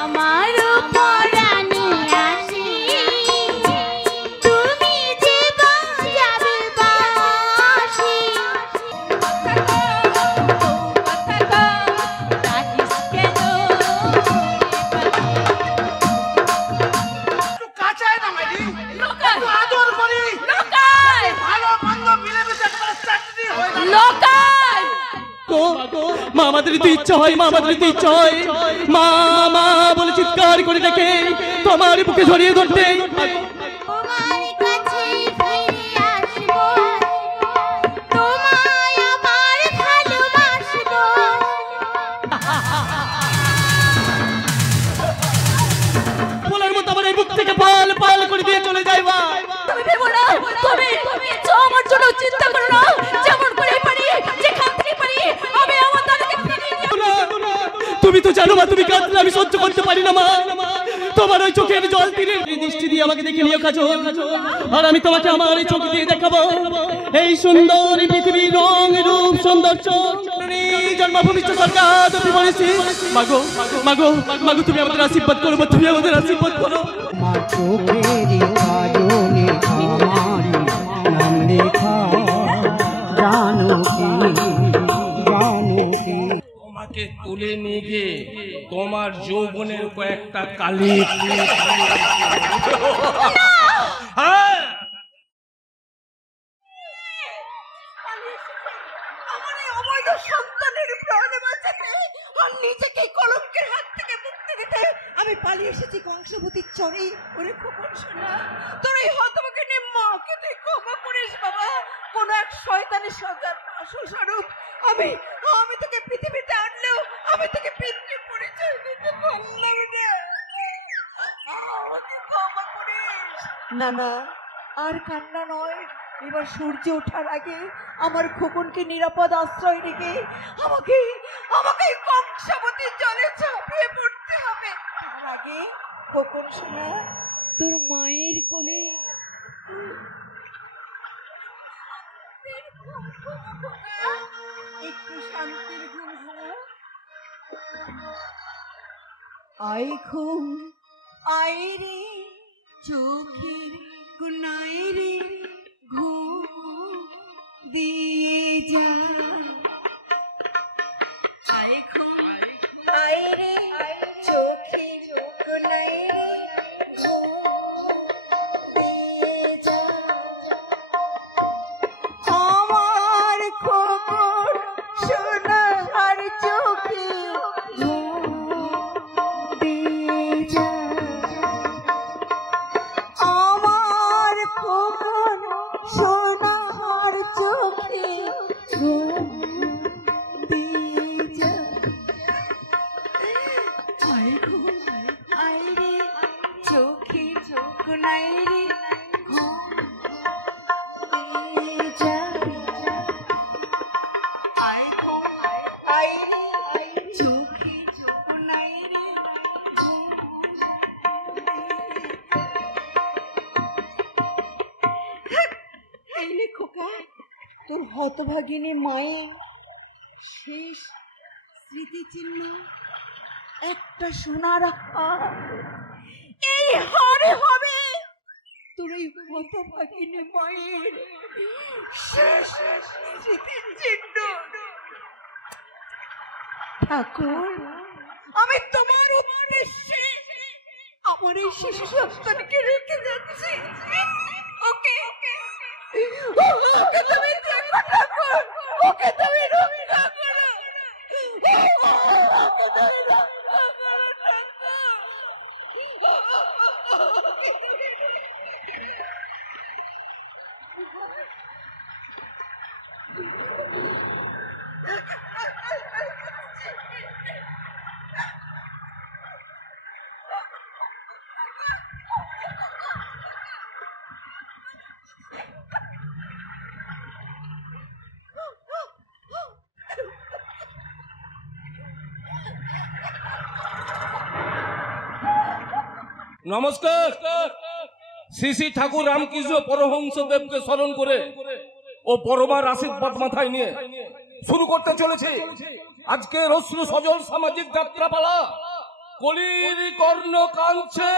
আমার পরাণে আসি তুমি যে বাজাবে বাঁশি মা আমাদের তো ইচ্ছা হয়, মা আমাদের তো ইচ্ছা হয় মা মা বলে চিৎকার করে দেখে তোমার বুকে জড়িয়ে ধরতে বলার মতো আমার এই বুক থেকে পাল পাল করে দিয়ে চলে যায়। মা তুমি ভেবো না, তুমি আমার জন্য চিন্তা করো না। যেমন করে পারি, যেখান থেকে পারি আমি আমার দাদাকে ফিরিয়ে নিয়ে তুমি তো জানো মা, তুমি কাঁদলে আমি সহ্য করতে পারি না মা। তোমার ওই চোখের জল তীরে দৃষ্টি দিয়ে আমাকে দেখে নিও কাজল, আর আমি তোমাকে আমার এই চোখ দিয়ে দেখাবো এই সুন্দর পৃথিবীর রং রূপ সৌন্দর্য। জন্মভূমি সরকার তুমি বলেছি মাগো মাগো মাগো, তুমি আমাদের আশীর্বাদ করো, তুমি আমাদের আশীর্বাদ করো। মা চোখের কাজলে আমার নাম লেখা জানো কি জানো কি। তোমাকে তুলে নিয়ে গিয়ে তোমার যৌবনের কয়েকটা কালি আমার এই অবৈধ সন্তানের প্রাণ বাঁচাতে আর নিজেকে কলঙ্কের হাত থেকে মুক্তি দিতে আমি পালিয়ে এসেছি কংসবতীর চরে। ওরে খোকন শোনা, তোর এই হতভাগিনী মাকে তুই ক্ষমা করিস বাবা। কোন এক শয়তানের সজার স্বরূপ আমি তোকে পৃথিবীতে আনলেও আমি তোকে পিতৃ পরিচয় দিতে পারলাম না। আমাকে ক্ষমা করিস। না না, আর কান্না নয়। এবার সূর্য ওঠার আগে আমার খোকনকে নিরাপদ আশ্রয় রেখে আমাকে কংসাবতীর জলে ঝাঁপিয়ে পড়তে হবে। তার আগে খোকন শোনা, তোর মায়ের কোলে একটু শান্তির ঘুম ঘুমো। আয় ঘুম আয় রে চোখের কোনায় রে ঘুম দিয়ে যা। আয় ঘুম আয় রে চোখের কোনায় রে ঘুম দিয়ে যা। আমার খোকন সোনার চোখে ঘুম দিয়ে যা। আমার খোকন সোনার চোখে ঘুম দিয়ে যা। আয় ঘুম আয় রে চোখে কোনায় রে ঘুম দিয়ে যা। আয় ঘুম আয় রে চোখে কোনায় রে ঘুম দিয়ে। এই নে খোকা, তোর হতভাগিনী মায়ের শেষ স্মৃতিচিহ্ন একটা সোনার হার। এই হারে হবে তোর এই হতভাগিনী মায়ের শেষ স্মৃতিচিহ্ন। ঠাকুর, আমি তোমার উদ্দেশ্যে আমার এই শিশু সন্তানকে রেখে যাচ্ছি। ওকে তুমি দেখো ঠাকুর, ওকে তুমি রক্ষা করো, ওকে তুমি রক্ষা করো নমস্কার। শ্রী শ্রী ঠাকুর রামকৃষ্ণ পরমহংস দেবকে স্মরণ করে ও পরমার আশীর্বাদ মাথায় নিয়ে শুরু করতে চলেছে আজকের অশ্রু সজল সামাজিক যাত্রাপালা। কলির কর্ণ কাঞ্ছে।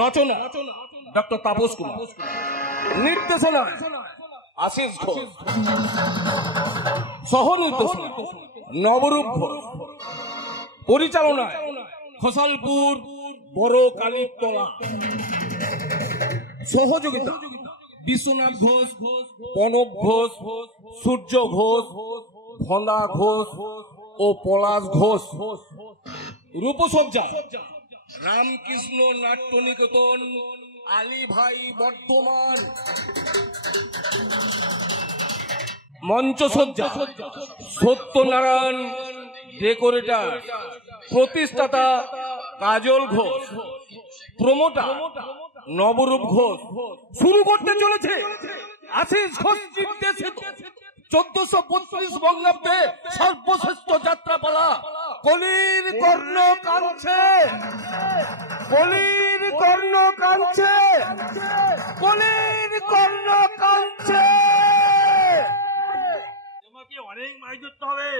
রচনা ডক্টর তাপস কুমার, নির্দেশনা আশিস ঘোষ, সহ নির্দেশনা নবরূপ ঘোষ, পরিচালনায় খোসালপুর বড় কালীতলা, সহযোগিতা বিশ্বনাথ ঘোষ, প্রণব ঘোষ, সূর্য ঘোষ, ভন্দা ঘোষ ও পলাশ ঘোষ। রূপসজ্জা রামকৃষ্ণ নাট্য নিকেতন, আলী ভাই বর্ধমান। মঞ্চসজ্জা সত্যনারায়ণ ডেকোরেটর, প্রতিষ্ঠাতা কাজল ঘোষ, প্রমোটার নবরূপ ঘোষ। শুরু করতে চলেছে আশিস ঘোষ নির্দেশিত 1432 বঙ্গাব্দে সর্বশ্রেষ্ঠ যাত্রাপালা কলির কর্ণ কাঞ্ছে। কলির কর্ণ কাঞ্ছে, কলির কর্ণ কাঞ্ছে। তোমাকে অনেক মাছ ধরতে হবে,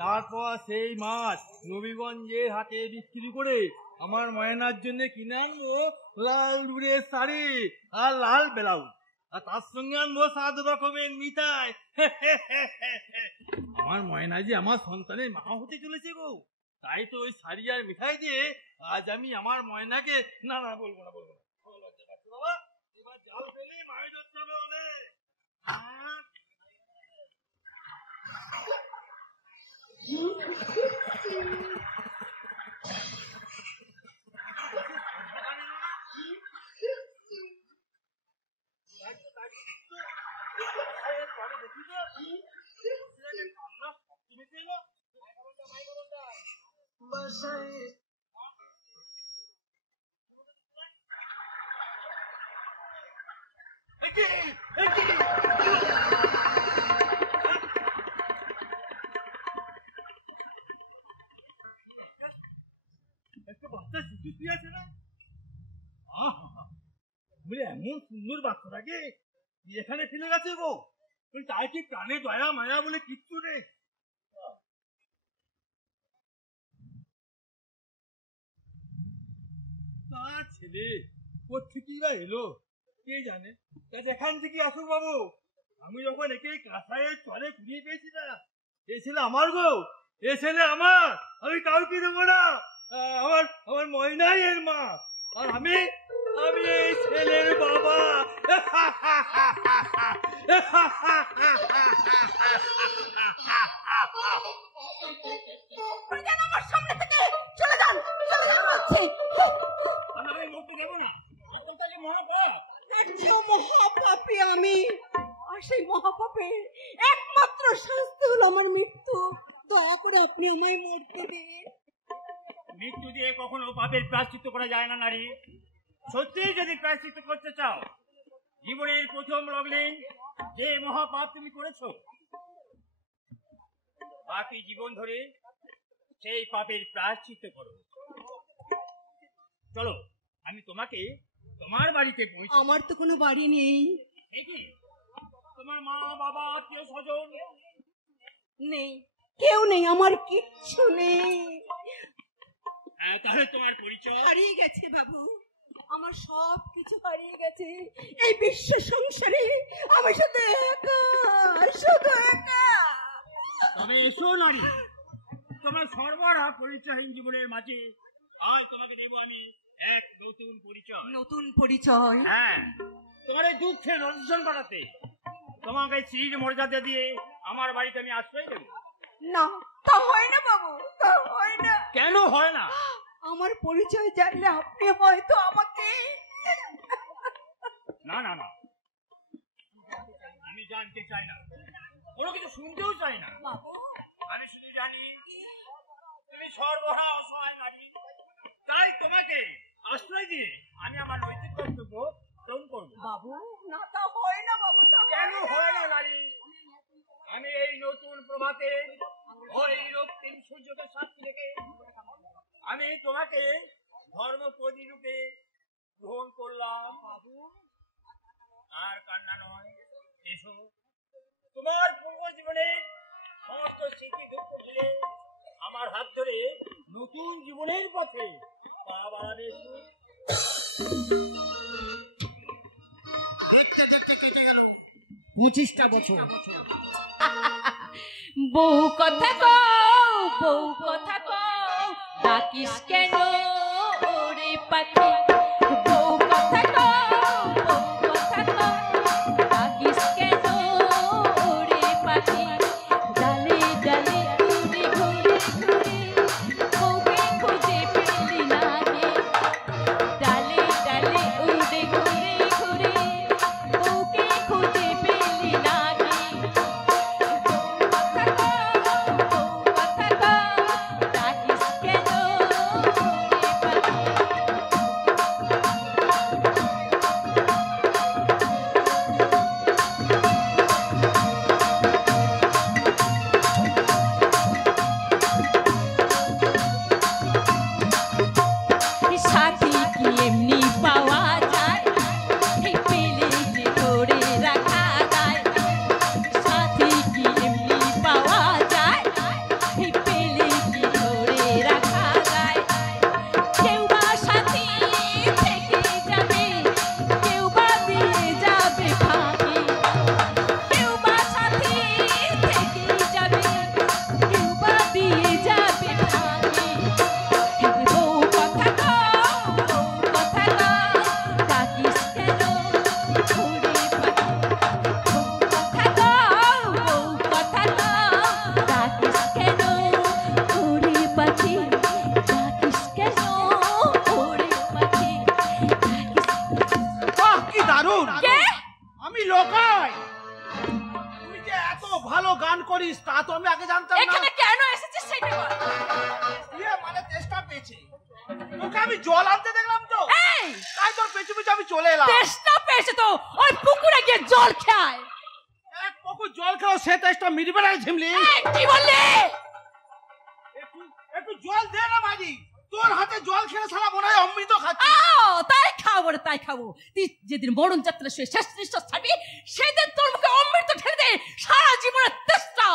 তারপর সেই মাছ নবীগঞ্জের হাটে বিক্রি করে আমার ময়নার জন্য কিনে আনবো লাল ডুরের শাড়ি আর লাল ব্লাউজ, আর তার সঙ্গে আনবো 7 রকমের মিঠাই। আমার ময়না যে আমার সন্তানের মা হতে চলেছে গো, তাই তো ওই শাড়ি আর মিঠাই দিয়ে আজ আমি আমার ময়নাকে না না বলবো না বলবো না। বাবা, এবার জাল ফেলে মাছ ধরতে হবে অনেক। এমন সুন্দর বাচ্চাটাকে এখানে ফেলে গেছে গো, তাই কি প্রাণে দয়া মায়া বলে কিচ্ছু নেই। ছেলে কোথেকে এলো কে জানে, যেখান থেকে আসুক বাবু, আমি যখন একে কাঁসাইয়ের চলে কুড়িয়ে পেয়েছি না, এ ছেলে আমার গো, এ ছেলে আমার, আমি কাউকে দেবো না। আমার আমার ময়নাই এর মা, আর আমি আমি এই ছেলের বাবা। আমার সামনে থেকে চলে যান, চলে যান বলছি। আমি মুক্তি দেবো না, আপনার যে মহাপাপ, একজন মহাপাপী আমি, আর সেই মহাপাপের একমাত্র শাস্তি হলো আমার মৃত্যু। দয়া করে আপনি আমায় মরতে দিন। মৃত্যু দিয়ে কখনো পাপের প্রায়শ্চিত্ত করা যায় না নারী। সত্যি যদি প্রায়শ্চিত্ত করতে চাও, জীবনের প্রথম লগ্নে যে মহাপাপ তুমি করেছো, বাকি জীবন ধরে সেই পাপের প্রায়শ্চিত্ত করো। চলো, আমি তোমাকে তোমার বাড়িতে পৌঁছে। আমার তো কোনো বাড়ি নেই। তোমার মা বাবা আত্মীয় স্বজন নেই, কেউ নেই, আমার কিচ্ছু নেই। তাহলে তোমার পরিচয় হারিয়ে গেছে বাবু, আমার সব কিছু হারিয়ে গেছে। এই বিশ্ব সংসারে আমি শুধু একা, শুধু একা। তবে এসো নারী, তোমার সর্বরা পরিচয়হীন জীবনের মাঝে আজ তোমাকে দেবো আমি এক নতুন পরিচয়। নতুন পরিচয়? হ্যাঁ, তোমার এই দুঃখের রঞ্জন বাড়াতে তোমাকে স্ত্রীর মর্যাদা দিয়ে আমার বাড়িতে আমি আশ্রয় দেবো। না, তা হয় না বাবু, তা হয় না। কেন হয় না? আমার পরিচয় জানলে আপনি হয়তো আমাকে। না না না, আমি জানতে চাই না, কোনো কিছু শুনতেও চাই না। বাবু, আমি শুধু জানি তুমি সর্বহা অসহায় নারী, তাই তোমাকে আশ্রয় দিয়ে আমি আমার নৈতিক কর্তব্য পূরণ করবো। বাবু, না তা হয় না বাবু, তা কেন হয় না নারী? আমি এই নতুন প্রভাতে ওই রক্তিম সূর্যকে সাক্ষী রেখে আমি তোমাকে ধর্মপদী রূপে গ্রহণ করলাম। বাবু, আর কান্না নয়, এসো, তোমার পূর্ব জীবনের সমস্ত স্মৃতি দুঃখ ভুলে আমার হাত ধরে নতুন জীবনের পথে পা বাড়াবে। দেখতে দেখতে কেটে গেল 25টা বছর। বউ কথা কও, বউ কথা কও, ডাকিস কেন ওরে পাখি? বউ কথা কও, বউ কথা কও, ডাকিস কেন ওরে পাখি? ডালে ডালে ঘুরে ঘুরে ঘুরে বউকে খুঁজে পেলি না গে। ডালে ডালে উড়ে ঘুরে ঘুরে বউকে খুঁজে পেলি না গে। সাথী কি এমনি পাওয়া যায়? এই পেলে যে ধরে রাখা যায়। সাথী কি এমনি পাওয়া যায়? এই পেলে কি ধরে রাখা যায়? কেউ বা সাথী থেকে যাবে, কেউ বা দিয়ে যাবে ফাঁকি। কেউ বা সাথী থেকে যাবে, কেউ বা দিয়ে যাবে ফাঁকি। বউ কথা কও, বউ কথা কও, ডাকিস কেন ওরে পাখি? বউ কথা কও, বউ কথা কও, ডাকিস কেন ওরে পাখি? ডাকিস কেন ওরে পাখি? বাহ, কি দারুণ! কে? আমি লোকাই। তুই যে এত ভালো গান করিস তা তো আমি আগে জানতাম না। এখানে কেন এসেছিস সেটা বল। ইয়ে মানে চেষ্টা পেয়েছে। তোকে আমি জল আনতে দেখলাম তো, এই তাই তোর পেছু পেছু আমি চলে এলাম। তেষ্টা পেয়েছে তো ওই পুকুরে গিয়ে জল খায়। এক পুকুর জল খাও, সে তেষ্টা মিটবে না ঝিমলি। এই, কি বললি? একটু জল দে না মাঝি। তোর হাতে জল খেলে সারা মনে হয় অমৃত খাচ্ছি। তাই খাবো রে, তাই খাবো। তুই যেদিন মরণ যাত্রা শুয়ে শেষ নিঃশ্বাস ছাড়বি সেদিন তোর মুখে অমৃত ঢেলে দে, সারা জীবনের তেষ্টা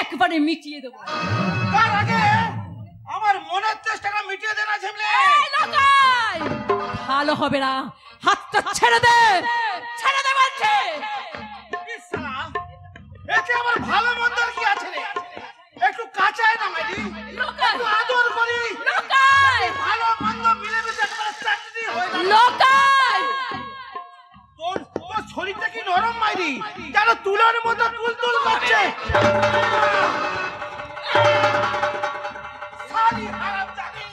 একবারে মিটিয়ে দেবো। তার আগে আমার মনের চেষ্টাটা মিটিয়ে দে না ঝিমলি। এই লাগাই, ভালো হবে না, হাতটা ছেড়ে দে, ছেড়ে দে বলছে। ইস শালা, এতে আমার ভালো মন্দ কি আছে রে? একটু কাঁচায় না মাঝি, লোকাই, একটু আদর করি। লোকাই, ভালো মন্দ মিলে মিশে একবার চাটনি হয়ে যাবে। লোকাই। তোর তোর শরীরটা কি নরম মাইরি, যেন তুলোর মতো তুল করছে। সারি হারামজাদি,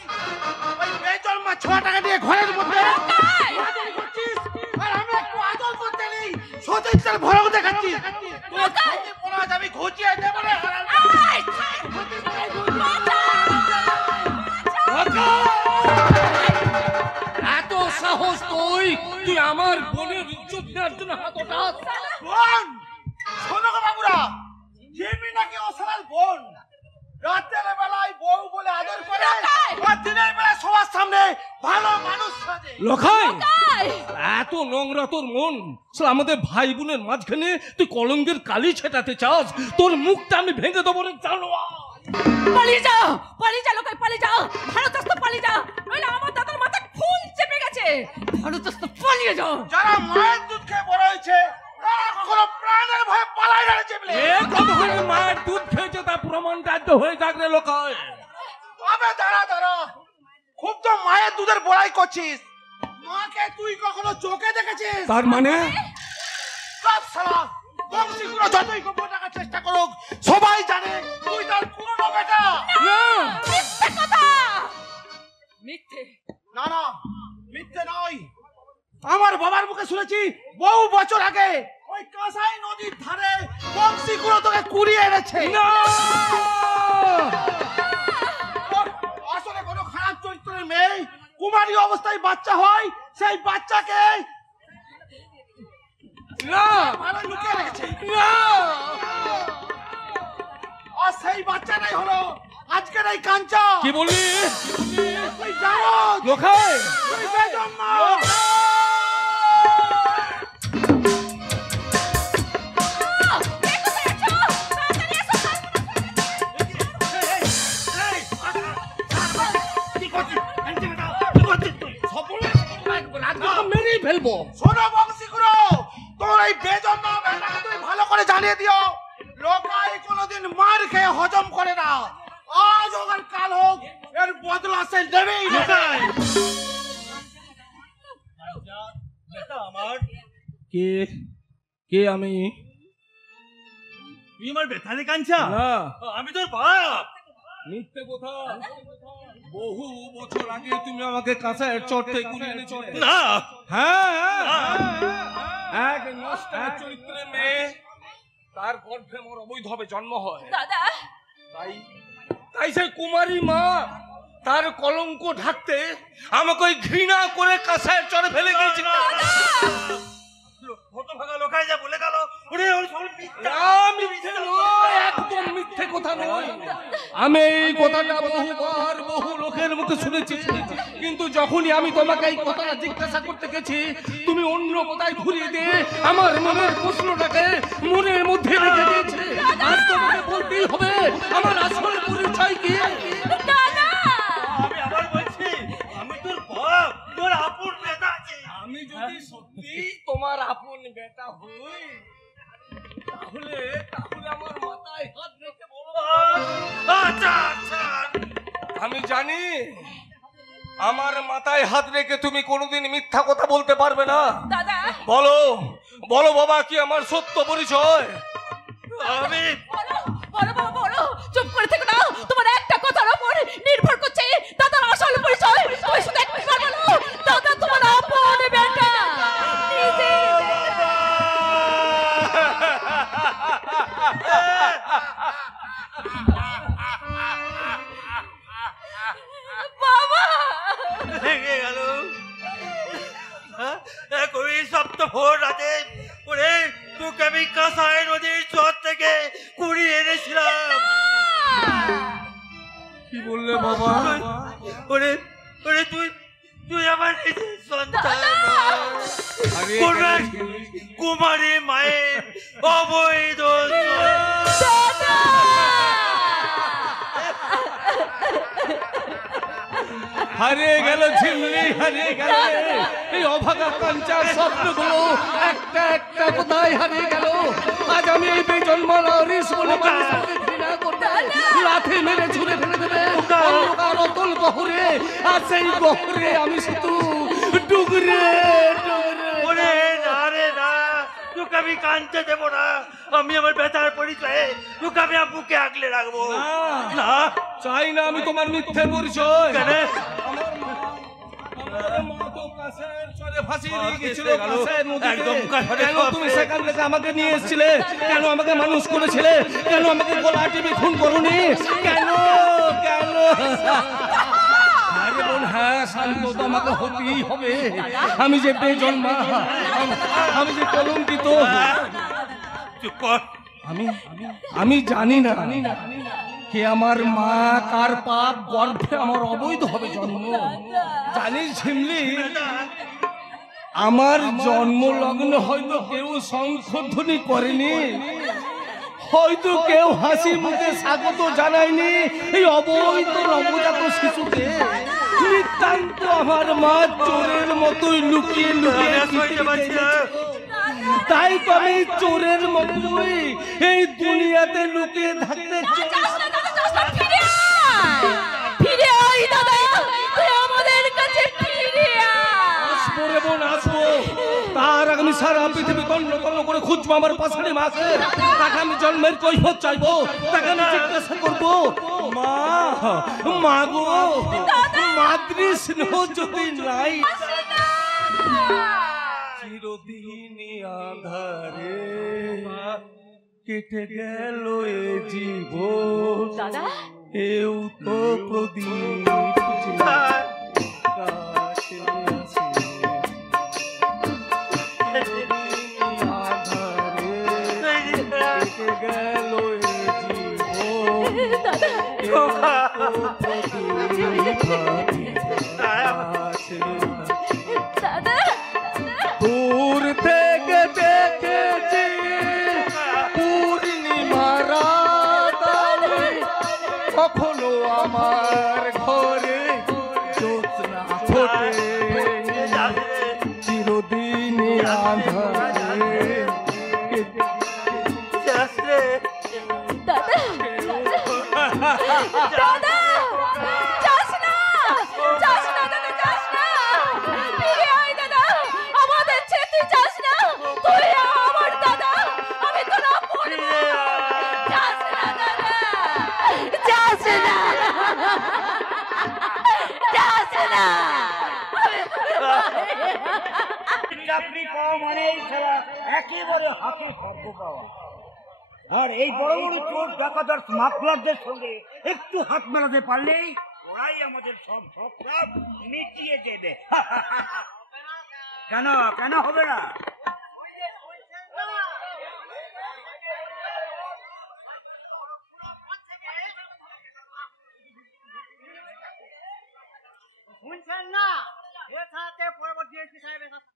ওই বেজন্মা 6 টাকা দিয়ে ঘরের মধ্যে আদর করছিস, আর আমি একটু আদর করতে নেই সতীর্থের ভরক দেখাচ্ছিস। তোর সঙ্গে পড়া যাবে ঘুচিয়ে দেবো রে এত সাহস তুই তুই আমার বোনের ইজ্জত নেওয়ার জন্য হাত ওঠাস? বোন, শোনো গো বাবুরা, জিমি নাকি অসলাল বোন। রাতের বেলায় বউ বলে আদর করে, আর দিনের বেলায় সবার সামনে ভালো মানুষ সাজে। লোকাই, এত নোংরা তোর মন। শালা আমাদের ভাই বোনের মাঝখানে তুই কলঙ্কের কালি ছেটাতে চাস? তোর মুখটা আমি ভেঙে দেবো রে জানোয়ার। পালিয়ে যাও, পালিয়ে যাও লোকাই, পালিয়ে যাও, ভারতস্থ পালিয়ে যাও, নইলে আমার দাদার মাথায় খুন চেপে গেছে। ভারতস্থ পালিয়ে যাও। যারা মায়ের দুধ খেয়ে বড় হয়েছে তারা কখনো প্রাণের ভয়ে পালায় না রে চেপলে। এ কতখানি মায়ের দুধ খেয়েছে তা প্রমাণ দায়িত্ব হয়ে যাক রে লোকাই। তবে দাঁড়া দাঁড়া, খুব তো মায়ের দুধের বড়াই করছিস। মাকে তুই কখনো চোখে দেখেছিস? তার মানে সব শালা বংশীগুলো যতই গোপন রাখার চেষ্টা করুক, সবাই জানে তুই তার পুরনো বেটা। না, মিথ্যে কথা, মিথ্যে। না না, মিথ্যে নয়। আমার বাবার মুখে শুনেছি বহু বছর আগে ওই কাঁসাই নদীর ধারে বংশীগুলো তোকে কুড়িয়ে এনেছে। না, আসলে কোনো খারাপ চরিত্রের মেয়ে কুমারী অবস্থায় বাচ্চা হয়, সেই বাচ্চাকে না, ভালো লুকিয়ে রেখেছে। না। আর সেই বাচ্চাটাই হলো আজকের এই কাঞ্চা। কি বললি? তুই জানো লোকাই, তুই বেজন্মা। ফেলবো। শোনো বংশীগুলো, তোর এই বেজন্মা বেটাকে তুমি ভালো করে জানিয়ে দিও, লোকাই কোনোদিন মার খেয়ে হজম করে না। আজ হোক আর কাল হোক, এর বদলা সে নেবেই নেবে। আমার কে কে আমি? তুই আমার বেতালে কাঞ্চা? না, আমি তোর বাপ। মিথ্যে কথা। বহু বছর আগে তুমি আমাকে কাঁসার চটে কুড়িয়ে এনেছিলে। না, হ্যাঁ, এক নষ্ট চরিত্রের মেয়ে, তার গর্ভে মোর অবৈধভাবে জন্ম হয়। দাদা তাই সেই কুমারী মা তার কলঙ্ক ঢাকতে আমাকে ওই ঘৃণা করে কাঁসার চরে ফেলে গিয়েছিল। হতভাগা লোকাই যা বলে গেল, ওরে ওর সব মিথ্যা। মিথ্যে নয়, একদম মিথ্যে কথা নয়। আমি এই কথাটা বহুবার বহু লোকের মুখে শুনেছি, কিন্তু যখনই আমি তোমাকে এই কথাটা জিজ্ঞাসা করতে গেছি, তুমি অন্য কথায় ঘুরিয়ে দিয়ে আমার মনের প্রশ্নটাকে মনের মধ্যে রেখে দিয়েছে। আজ তোমাকে বলতেই হবে আমার আসল পরিচয় কি। আমি আবার বলছি, আমি তোর বাপ, তোর আপন বেটা আছে। আমি যদি সত্যি তোমার আপন বেটা হই, তাহলে আমার মাথায় হাত রেখে বলো। আচ্ছা আচ্ছা, আমি জানি আমার মাথায় হাত রেখে তুমি কোনোদিন মিথ্যা কথা বলতে পারবে না। দাদা বলো বলো বাবা, কি আমার সত্য পরিচয়? আমি বলো বলো বাবা বলো, চুপ করে থেকো না। তোমার একটা কথার উপর নির্ভর করছে দাদার আসল পরিচয়। তুমি শুধু একবার বলো, দাদা তোমার আপন বেটা। বাবা ভেঙে গেল। কবি সপ্ত ভোর রাতে ওরে তোকে আমি কাঁসাই নদীর চর থেকে কুড়িয়ে এনেছিলাম। কি বললে বাবা? ওরে ওরে তুই তুই আমার নিজের সন্তান। আরে কোন এক কুমারী মায়ের অবৈধ হারিয়ে গেল ঝিমলি, হারিয়ে গেল এই অভাগা কাঞ্চার স্বপ্নগুলো একটা একটা কোথায় হারিয়ে গেল। আজ আমি এই বেজন্মা লরিস বলে মানুষকে ঘৃণা করতে লাথি মেরে ছুঁড়ে ফেলে দেবে অন্ধকার অতল গহরে। আর সেই গহরে আমি শুধু ডুগরে ওরে না রে না, তোকে আমি কানতে দেবো না। আমি আমার বেতার পরিচয়ে তোকে আমি বুকে আগলে রাখবো না। চাই না আমি তোমার মিথ্যে পরিচয়। কেন? তুমি সেখান থেকে আমাকে নিয়ে এসেছিলে কেন? আমাকে মানুষ করেছিলে কেন? আমাকে গলা টিপে খুন করোনি কেন? কেন? আরে বোন, হ্যাঁ শান্ত তো আমাকে হতেই হবে। আমি যে বেজন্মা, আমি যে কলঙ্কিত, চুপ কর। আমি জানি না কে আমার মা, কার পাপ গর্ভে আমার অবৈধ হবে জন্ম। জানিস ঝিমলি, আমার জন্ম লগ্ন হয়তো কেউ শঙ্খধ্বনি করেনি, হয়তো কেউ হাসি মুখে স্বাগত জানায়নি এই অবৈধ নবজাত শিশুকে। নিতান্ত আমার মা চোরের মতোই লুকিয়ে লুকিয়ে, তাই তো আমি চোরের মতোই এই দুনিয়াতে লুকিয়ে থাকতে ফিরে আয় দাদা, তুই আমাদের কাছে ফিরে আসবো রে বোন, আসবো। তার আমি সারা পৃথিবী তন্ন তন্ন করে খুঁজবো আমার পাশানি মাকে। তাকে আমি জন্মের কৈফিয়ত চাইবো, তাকে আমি জিজ্ঞাসা করবো, মা মা গো, মাতৃ স্নেহ যদি নাই, চিরদিনই আঁধারে কেটে গেল এ জীবন। দাদা এও তো প্রদীপ কাছে আছে, আঁধারে কেটে গেল এ জীবন। এও তো প্রদীপ কাছে দাদা দূর থেকে দেখেছি পূর্ণিমা রাত, কখনো আমার ঘরে জ্যোৎস্না ফোটে, চিরদিন না। চাকরি পাওয়া মানে একেবারে হাতে খর্ব পাওয়া। আর এই বড় বড় চোর ডাকাত স্মাগলারদের সঙ্গে একটু হাত মেলাতে পারলেই ওরাই আমাদের সব সব মিটিয়ে দেবে। কেন কেন হবে না? শুনছেন না? এখানে পরবর্তী ডিএসপি সাহেবের কাছে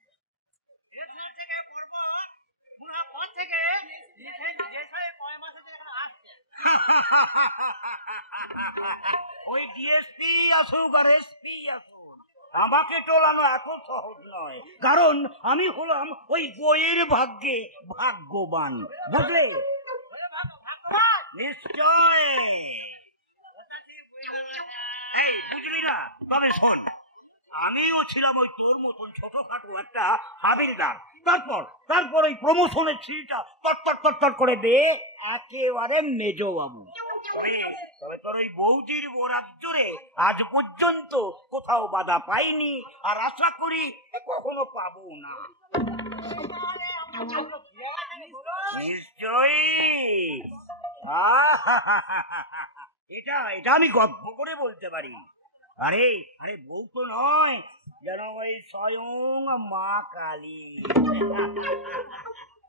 এখান থেকে পরবর্তী মুনা পথ থেকে যে সাহেব কয় মাসে এখানে আসছে। ওই ডিএসপি আসুক আর এসপি আসুক, আমাকে টোলানো এত সহজ নয়, কারণ আমি হলাম ওই বইয়ের ভাগ্যে ভাগ্যবান, বুঝলে? নিশ্চয় বুঝলি না? তবে শোন, আমিও ছিলাম ওই তোর মতন ছোটখাটো একটা হাবিলদার। তারপর ওই প্রমোশনের ছিলটা তর করে দে একেবারে মেজো বাবু। তবে তোর ওই বৌদির বরাত জুড়ে আজ পর্যন্ত কোথাও বাধা পাইনি, আর আশা করি কখনো পাবো না। নিশ্চয়ই এটা আমি গল্প করে বলতে পারি। আরে বউ তো নয়, যেন ওই স্বয়ং মা কালী।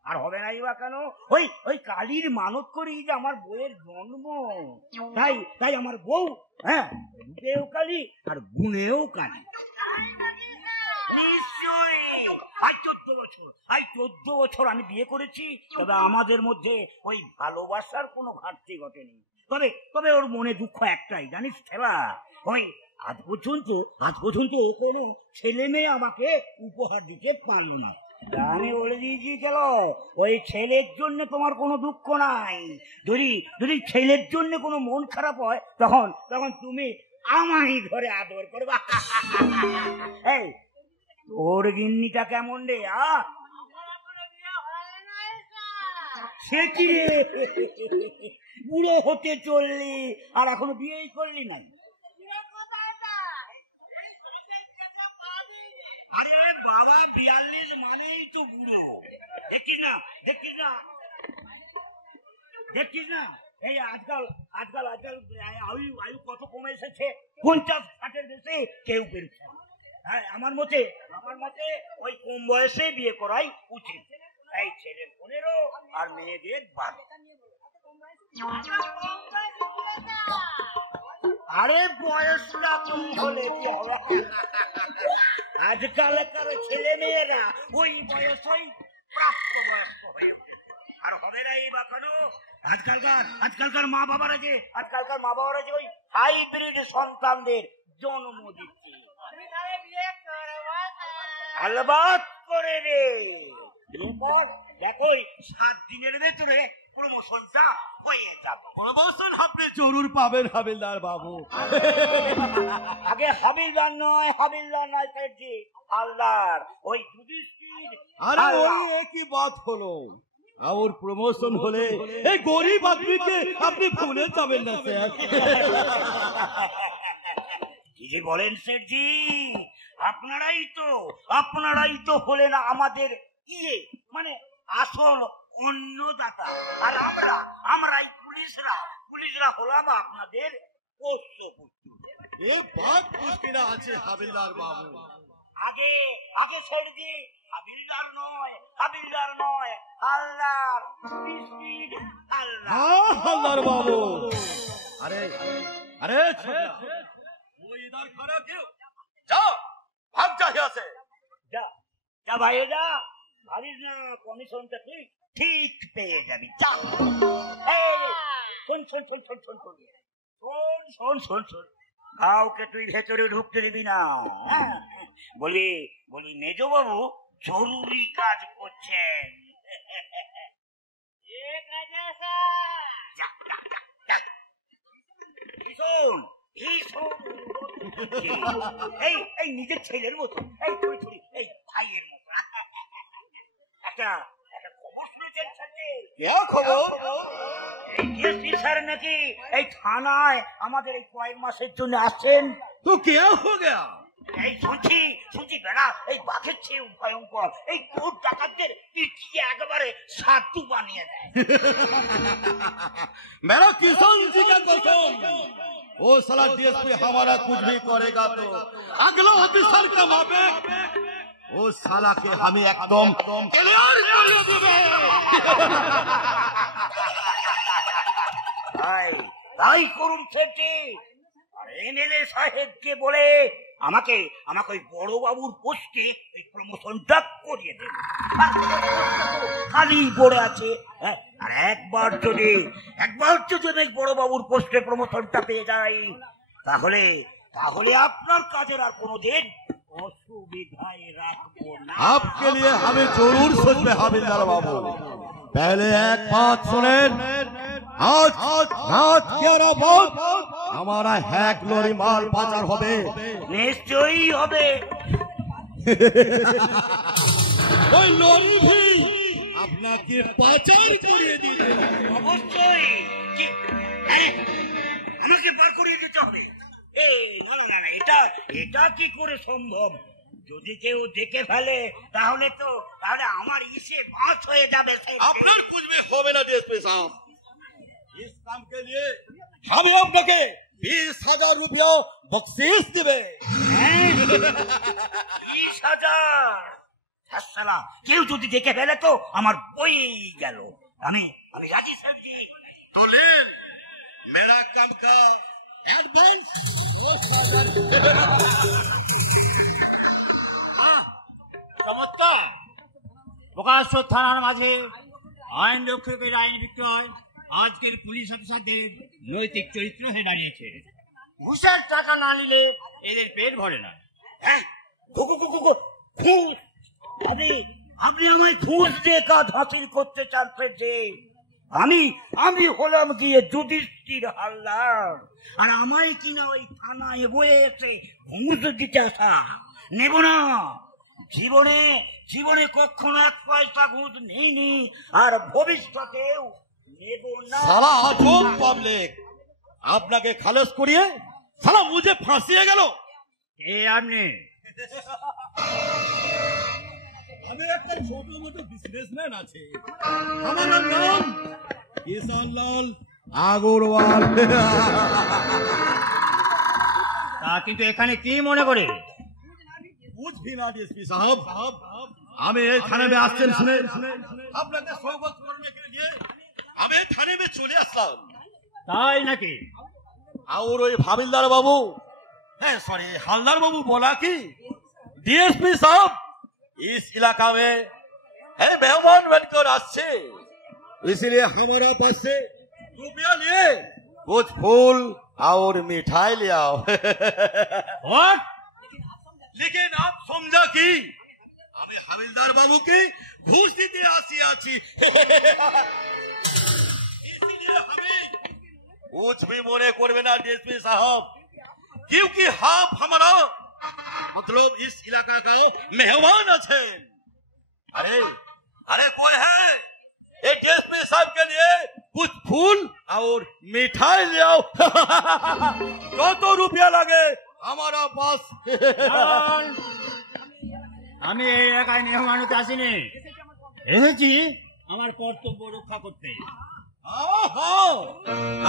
আর হবে নাই বা কেন? ওই কালীর মানত করি যে আমার বউয়ের জন্ম, তাই আমার বউ রূপেও কালী আর গুণেও কালী। নিশ্চয়ই আজ 14 বছর আমি বিয়ে করেছি, তবে আমাদের মধ্যে ওই ভালোবাসার কোনো ঘাটতি ঘটেনি। তবে ওর মনে দুঃখ একটাই, জানিস খেলা, ওই আজ পর্যন্ত ও কোনো ছেলে মেয়ে আমাকে উপহার দিতে পারলো না। আমি বলে দিয়েছি গেল, ওই ছেলের জন্য তোমার কোনো দুঃখ নাই। যদি ছেলের জন্য কোনো মন খারাপ হয়, তখন তুমি আমারই ঘরে আদর করবা। এই তোর গিন্নিটা কেমন রে? সে কি রে, বুড়ো হতে চললি আর এখনো বিয়েই করলি নাই? আরে বাবা, 42 মানেই তো বুড়ো। দেখছিস না এই আজকাল আয়ু কত কমে এসেছে, 50-60 বেশি কেউ পেরেছে। আমার মতে ওই কম বয়সে বিয়ে করাই উচিত। এই ছেলের 15 আর মেয়েদের 12। আরে বয়সটা কম হলে কি হবে? আজকালকার ছেলে মেয়েরা ওই বয়সই প্রাপ্ত বয়স্ক হয়ে ওঠে। আর হবে না এই বা কেন? আজকালকার মা বাবারা যে ওই হাইব্রিড সন্তানদের জন্ম দিচ্ছে। আলবাত করে রে, দেখো 7 দিনের ভেতরে প্রমোশনটা হয়ে যাবে। প্রমোশন আপনি জরুর পাবেন হাবিলদার বাবু। আগে হাবিলদার নয় স্যারজি, হালদার। ওই যুধিষ্ঠির। আরে ওই একই বাত হলো। और प्रमोशन होले এই গরিব আদমিকে আপনি ভুলে যাবেন না স্যার। কি যে বলেন স্যারজি, আপনারাই তো হলেন আমাদের মানে আসল অন্নদাতা, আর আমরাই পুলিশরা হলাম আপনাদের পোষ্যপুত্র। এ বাত মুশকিল আছে হাবিলদার বাবু। আগে স্যারজি হাবিলদার নয় হালদার, হালদার বাবু। अरे छोटा वो इधर खड़ा क्यों? जाओ भाग जा यहाँ से। जा भाई जा, भाभी ना कमीशन तुई ठीक পেয়ে যাবি। যা শোন কাউকে তুই ভেতরে ঢুকতে দিবি না। বলি মেজো বাবু জরুরি কাজ করছেন। এই নিজের ছেলের মতো, এই ভাইয়ের মতো। একটা খবর শুনেছেন খবর? ডিএসপি স্যার নাকি এই থানায় আমাদের এই কয়েক মাসের জন্য আসছেন। তো क्या हो गया? এই শুনছি বেড়া এই বাঘের চেয়ে ভয়ঙ্কর, এই চোর ডাকাতদের পিটিয়ে একেবারে সাধু বানিয়ে দেয়। मेरा किसान जी का कसम, वो साला डीएसपी हमारा कुछ भी करेगा तो अगला ऑफिसर का मापे वो साला के हमें एकदम क्लियर कर देंगे। তাই করুন সেটি। আর এমএলএ সাহেবকে বলে আমাকে ওই বড় বাবুর পোস্টে এই প্রমোশনটা করিয়ে দেন। খালি পড়ে আছে। আর একবার যদি আমি বড় বাবুর পোস্টে প্রমোশনটা পেয়ে যাই তাহলে আপনার কাজের আর কোনোদিন असुविधाएं रखो ना। आपके लिए हमें जरूर सोच में हविलदार बाबू। पहले एक बात सुने, आज 11 बात हमारा 1 लॉरी माल पाचार होबे। निश्चयই হবে। ওই লরি भी আপনাকে পাচার করিয়ে দিতে অবশ্যই। কি আমাকে পার করিয়ে দিতে হবে? না, এটা কি করে সম্ভব? যদি কেউ দেখে ফেলে তাহলে আমার ইসে বাঁচ হয়ে যাবে। আপনার कुछ भी होबे ना डीएसपी साहब। इस काम के लिए हमें আপনাকে 20,000 रुपया बख्शीश দিবে। 20,000? সালা কেউ যদি দেখে ফেলে তো আমার বই গেল। আমি রাজি সাহেবজি। तो ले मेरा काम का एडवांस। প্রকাশ্য থানার মাঝে আইন রক্ষকের আইন বিক্রয় আজকের পুলিশ অফিসারদের নৈতিক চরিত্র হয়ে দাঁড়িয়েছে। ঘুষের টাকা না নিলে এদের পেট ভরে না। হ্যাঁ, আপনি আমায় ঘুষ দিয়ে কাজ হাসিল করতে চাচ্ছেন যে? আমি হলাম গিয়ে যুধিষ্ঠির হালদার, আর আমায় কিনা ওই থানায় বয়ে এসে ঘুষ দিতে আসা? নেব না। জীবনে কখনো 1 পয়সা ঘুষ নেইনি, আর ভবিষ্যতেও নেব না। সালা আজব পাবলিক আপনাকে খালাস করিয়ে সালা মুঝে ফাঁসিয়ে গেল। কে আপনি? আমি একটা ছোট মোটো বিজনেসম্যান আছে, আমার নাম কিষানলাল আগরওয়াল। তা কিন্তু এখানে কি মনে করে? कुछ भी ना डीएसपी साहब, हमें थाने में আসছেন শুনে আপনাকে স্বাগত করने के लिए हमें थाने में চলে আসলাম। তাই নাকি? और ওই হাবিলদার বাবু, হ্যাঁ सॉरी हवलदार बाबू बोला कि डीएसपी साहब इस इलाका में है मेहमान बनकर আসছে, इसलिए हमारा पास से रुपया लिए कुछ फूल और मिठाई ले आओ। What? लेकिन आप समझा कि हमें हविलदार बाबू की घूस दीते आसी इसलिए हमें कुछ भी मोने करबे ना डीएसपी साहब, क्योंकि आप हमारा मतलब इस इलाका का मेहमान আছে। अरे कोई है ये डीएसपी साहब के लिए कुछ फूल और मिठाई ले आओ। तो रुपया लगे हमारा पास। আমি এই এলাকায় মেহমানতে আসিনি, এসেছি আমার কর্তব্য রক্ষা করতে।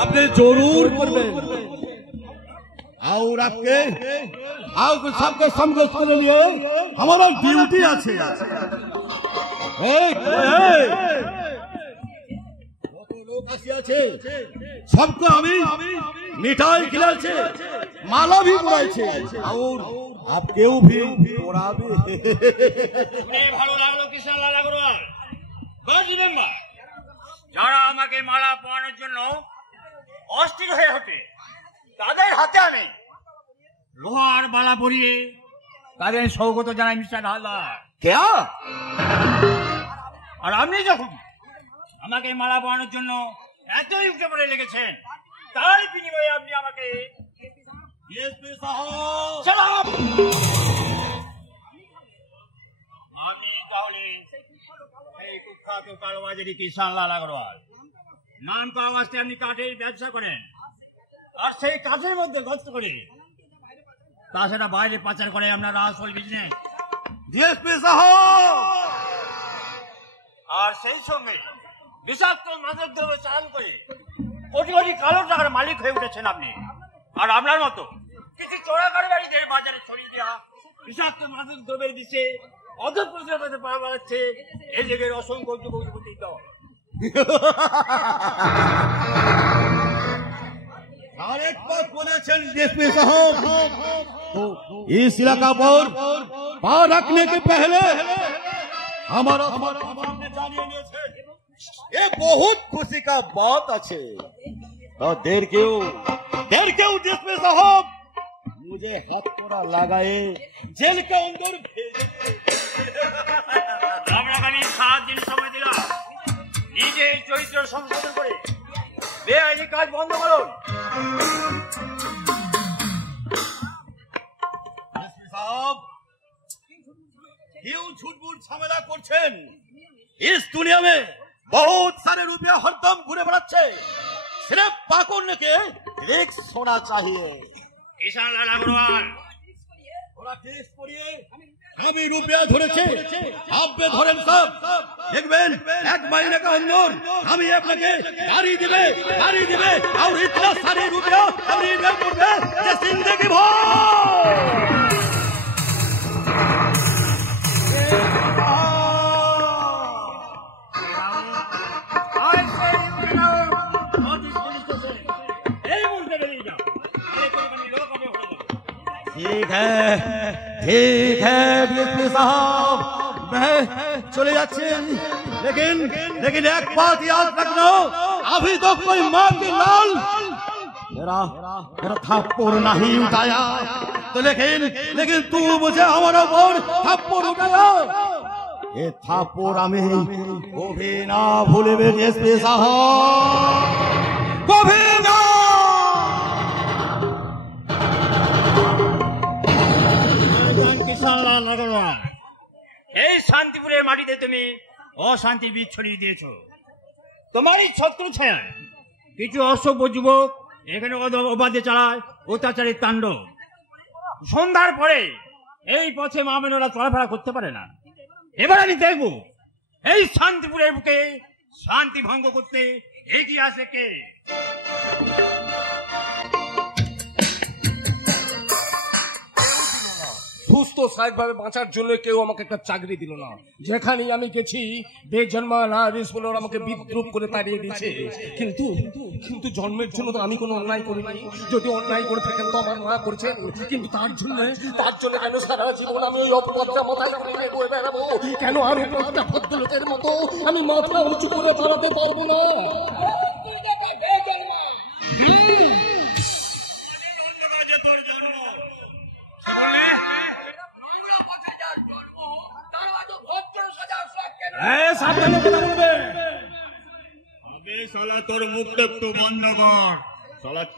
आपने जरूर करबे और आपके सबके समझ के लिए हमारा ड्यूटी আছে। सबको हमें मिठाई खिलाছে, माला भी পরাইছে, और आपকেও भी পরাবে। ভালো লাগলো কিষানলাল আগরওয়াল। বাট রিমেম্বার, যারা আমাকে মালা পরানোর জন্য অস্থির হয়ে ওঠে তাদের হাতে আমি লোহার মালা পরিয়ে তাদের স্বাগত জানাই মিস্টার হালদার। क्या আর আপনি যখন আমাকে মালা পরানোর জন্য এতই উঠে পড়ে লেগেছেন, তার বিনিময়ে আপনি আমাকে আমি তাহলে এই কুখ্যাত কালোবাজারি কিষানলাল আগরওয়াল নাম পাওয়া আসতে আপনি কাঠের ব্যবসা করেন, আর সেই কাঠের মধ্যে গর্ত করে তাছাড়া বাইরে পাচার করে আপনার আসল বিজনেস। ডিএসপি সাহেব, আর সেই সঙ্গে বিষাক্ত মাদক দ্রব্য চালান করে কোটি কোটি কালো টাকার মালিক হয়ে উঠেছেন আপনি। আর আপনার মতো কিছু চোরাকারবারীদের বাজারে ছড়িয়ে দেওয়া বিষাক্ত মাদক দ্রব্যের বিষে অধঃপ্রচার পাওয়া যাচ্ছে এই যুগের অসংখ্য যুবতী দল। আরেক बात বলেছেন डीएसपी साहब, इस इलाका पर पार रखने के पहले हमारा सामने जानिए নিয়েছেন। ये बहुत खुशी का बात আছে। तो देर क्यों डीएसपी साहब, मुझे हाथ थोड़ा लगाए जेल के अंदर भेज। আপনাকে আমি 7 দিন সময় দিলাম নিজে চরিত্র সংশোধন করে বেআইনি কাজ বন্ধ করুন। साहब, क्यों झूठ-मूठ झमेला করছেন? इस दुनिया में बहुत सारे रुपया हरदम घुरे বেড়াচ্ছে। सिर्फ पाकुर के रिक्स होना चाहिए। কিষান লাল আগরওয়াল, ওরা কেস করিয়ে আমি रुपया ধরেছে, আপনি ধরেন সব। দেখবেন 1 महीने के अंदर हम ये আপনাকে गाड़ी दिबे और इतना सारे रुपया अपनी में पड़বে যে जिंदगी भर। ठीक है डीएसपी साहब, मैं चले जाते हैं, लेकिन एक बात याद रखना, अभी तो कोई माँ की लाल मेरा थप्पड़ नहीं उठाया, तो लेकिन तू मुझे हमारा ऊपर थप्पड़ उठाया, ये थप्पड़ हमें कभी ना भूले डीएसपी साहब, कभी ना। এই শান্তিপুরের মাটিতে তুমি অশান্তির বীজ ছড়িয়ে দিয়েছ। তোমারই ছত্র ছায়ায় কিছু অসভ্য যুবক এখানে অবাধে চালায় অত্যাচারের তাণ্ডব। সন্ধ্যার পরে এই পথে মা বোনেরা চলাফেরা করতে পারে না। এবার আমি দেখব এই শান্তিপুরের বুকে শান্তি ভঙ্গ করতে এগিয়ে আসে কে। সুস্থ স্বাভাবিকভাবে বাঁচার জন্য কেউ আমাকে একটা চাকরি দিল না। যেখানেই আমি গেছি বেজন্মা রাজেশ বলে আমাকে বিদ্রুপ করে তাড়িয়ে দিয়েছে। কিন্তু জন্মের জন্য তো আমি কোনো অন্যায় করিনি। যদি অন্যায় করে থাকেন তো আমার মা করেছেন, কিন্তু তার জন্য কেন সারা জীবন আমি ওই অপরাধটা মাথায় করে নিয়ে বয়ে বেড়াবো? কেন আর অপরাধটা ভদ্রলোকের মতো আমি মাথা উঁচু করে দাঁড়াতে পারবো না? তোর মুখটা একটু বন্ধ কর।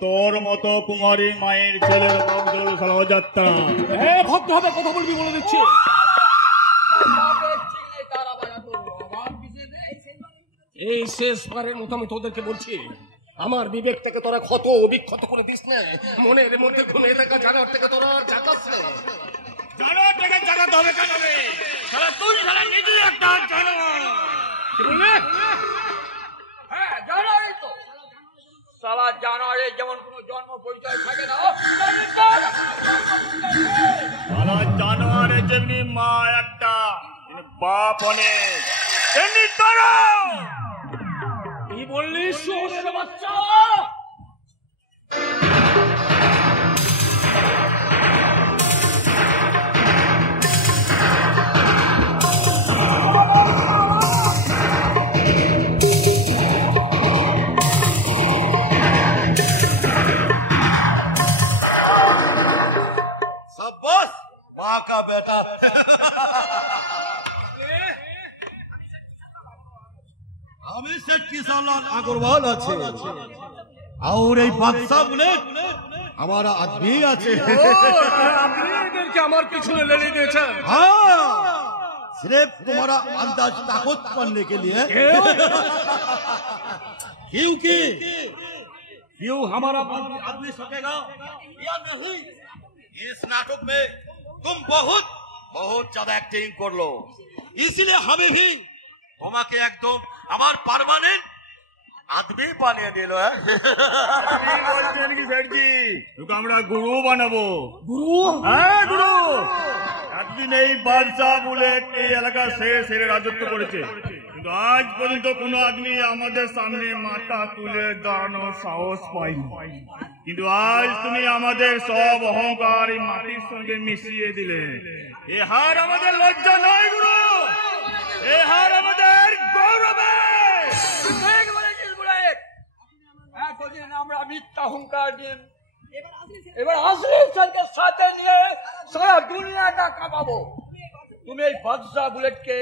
তোর মতো কুমারী মায়ের ছেলের যাত্রা ভক্ত হবে কথা বলবি বলে দিচ্ছি। এই শেষবারের মতো আমি তোদেরকে বলছি, আমার বিবেকটাকে তোরা ক্ষত বিক্ষত করে দিস না। মনের মধ্যে ঘুরে থাকা জানার থেকে তোরা জাগাস না। জানোয়ার থেকে জাগাতে হবে কেন রে? শালা তুই শালা নিজেই একটা জানোয়ার। কি বললে? হ্যাঁ, জানোয়ারই তো। শালা জানোয়ারের যেমন কোনো জন্ম পরিচয় থাকে না, শালা জানোয়ারের যেমনি মা একটা, বাপ অনেক, তেমনি তোরা। কি বললি শুয়োরের বাচ্চা? আমি সেট কিষান লাল আগরওয়াল আছে और এই বাদশা বলে हमारा आदमी আছে। আপনি আমার পিছনে লেগে দিয়েছেন। हाँ, सिर्फ तुम्हारा अंदाज ताकत करने के लिए। क्यों हमारा आदमी सकेगा या नहीं, इस नाटक में तुम बहुत बहुत ज्यादा एक्टिंग कर लो, इसलिए हमें भी তোমাকে একদম আমার পার্মানেন্ট আদমি বানিয়ে দিল। বলছেন কি স্যারজি, তোকে আমরা গুরু বানাবো। গুরু? হ্যাঁ গুরু। এতদিন এই বাদশাহ বুলেট এই এলাকার সেরে রাজত্ব করেছে, কিন্তু আজ পর্যন্ত কোনো আদমি আমাদের সামনে মাথা তুলে দাঁড়ানোর সাহস পায়নি। কিন্তু আজ তুমি আমাদের সব অহংকার এই মাটির সঙ্গে মিশিয়ে দিলে। এ হার আমাদের লজ্জা নয় গুরু, এ হার আমাদের গৌরবে। এতদিন আমরা মিথ্যা অহংকার নিয়ে এবার আসলে স্যারকে সাথে নিয়ে সারা দুনিয়াটা কাঁপাবো। তুমি এই বাদশা বুলেটকে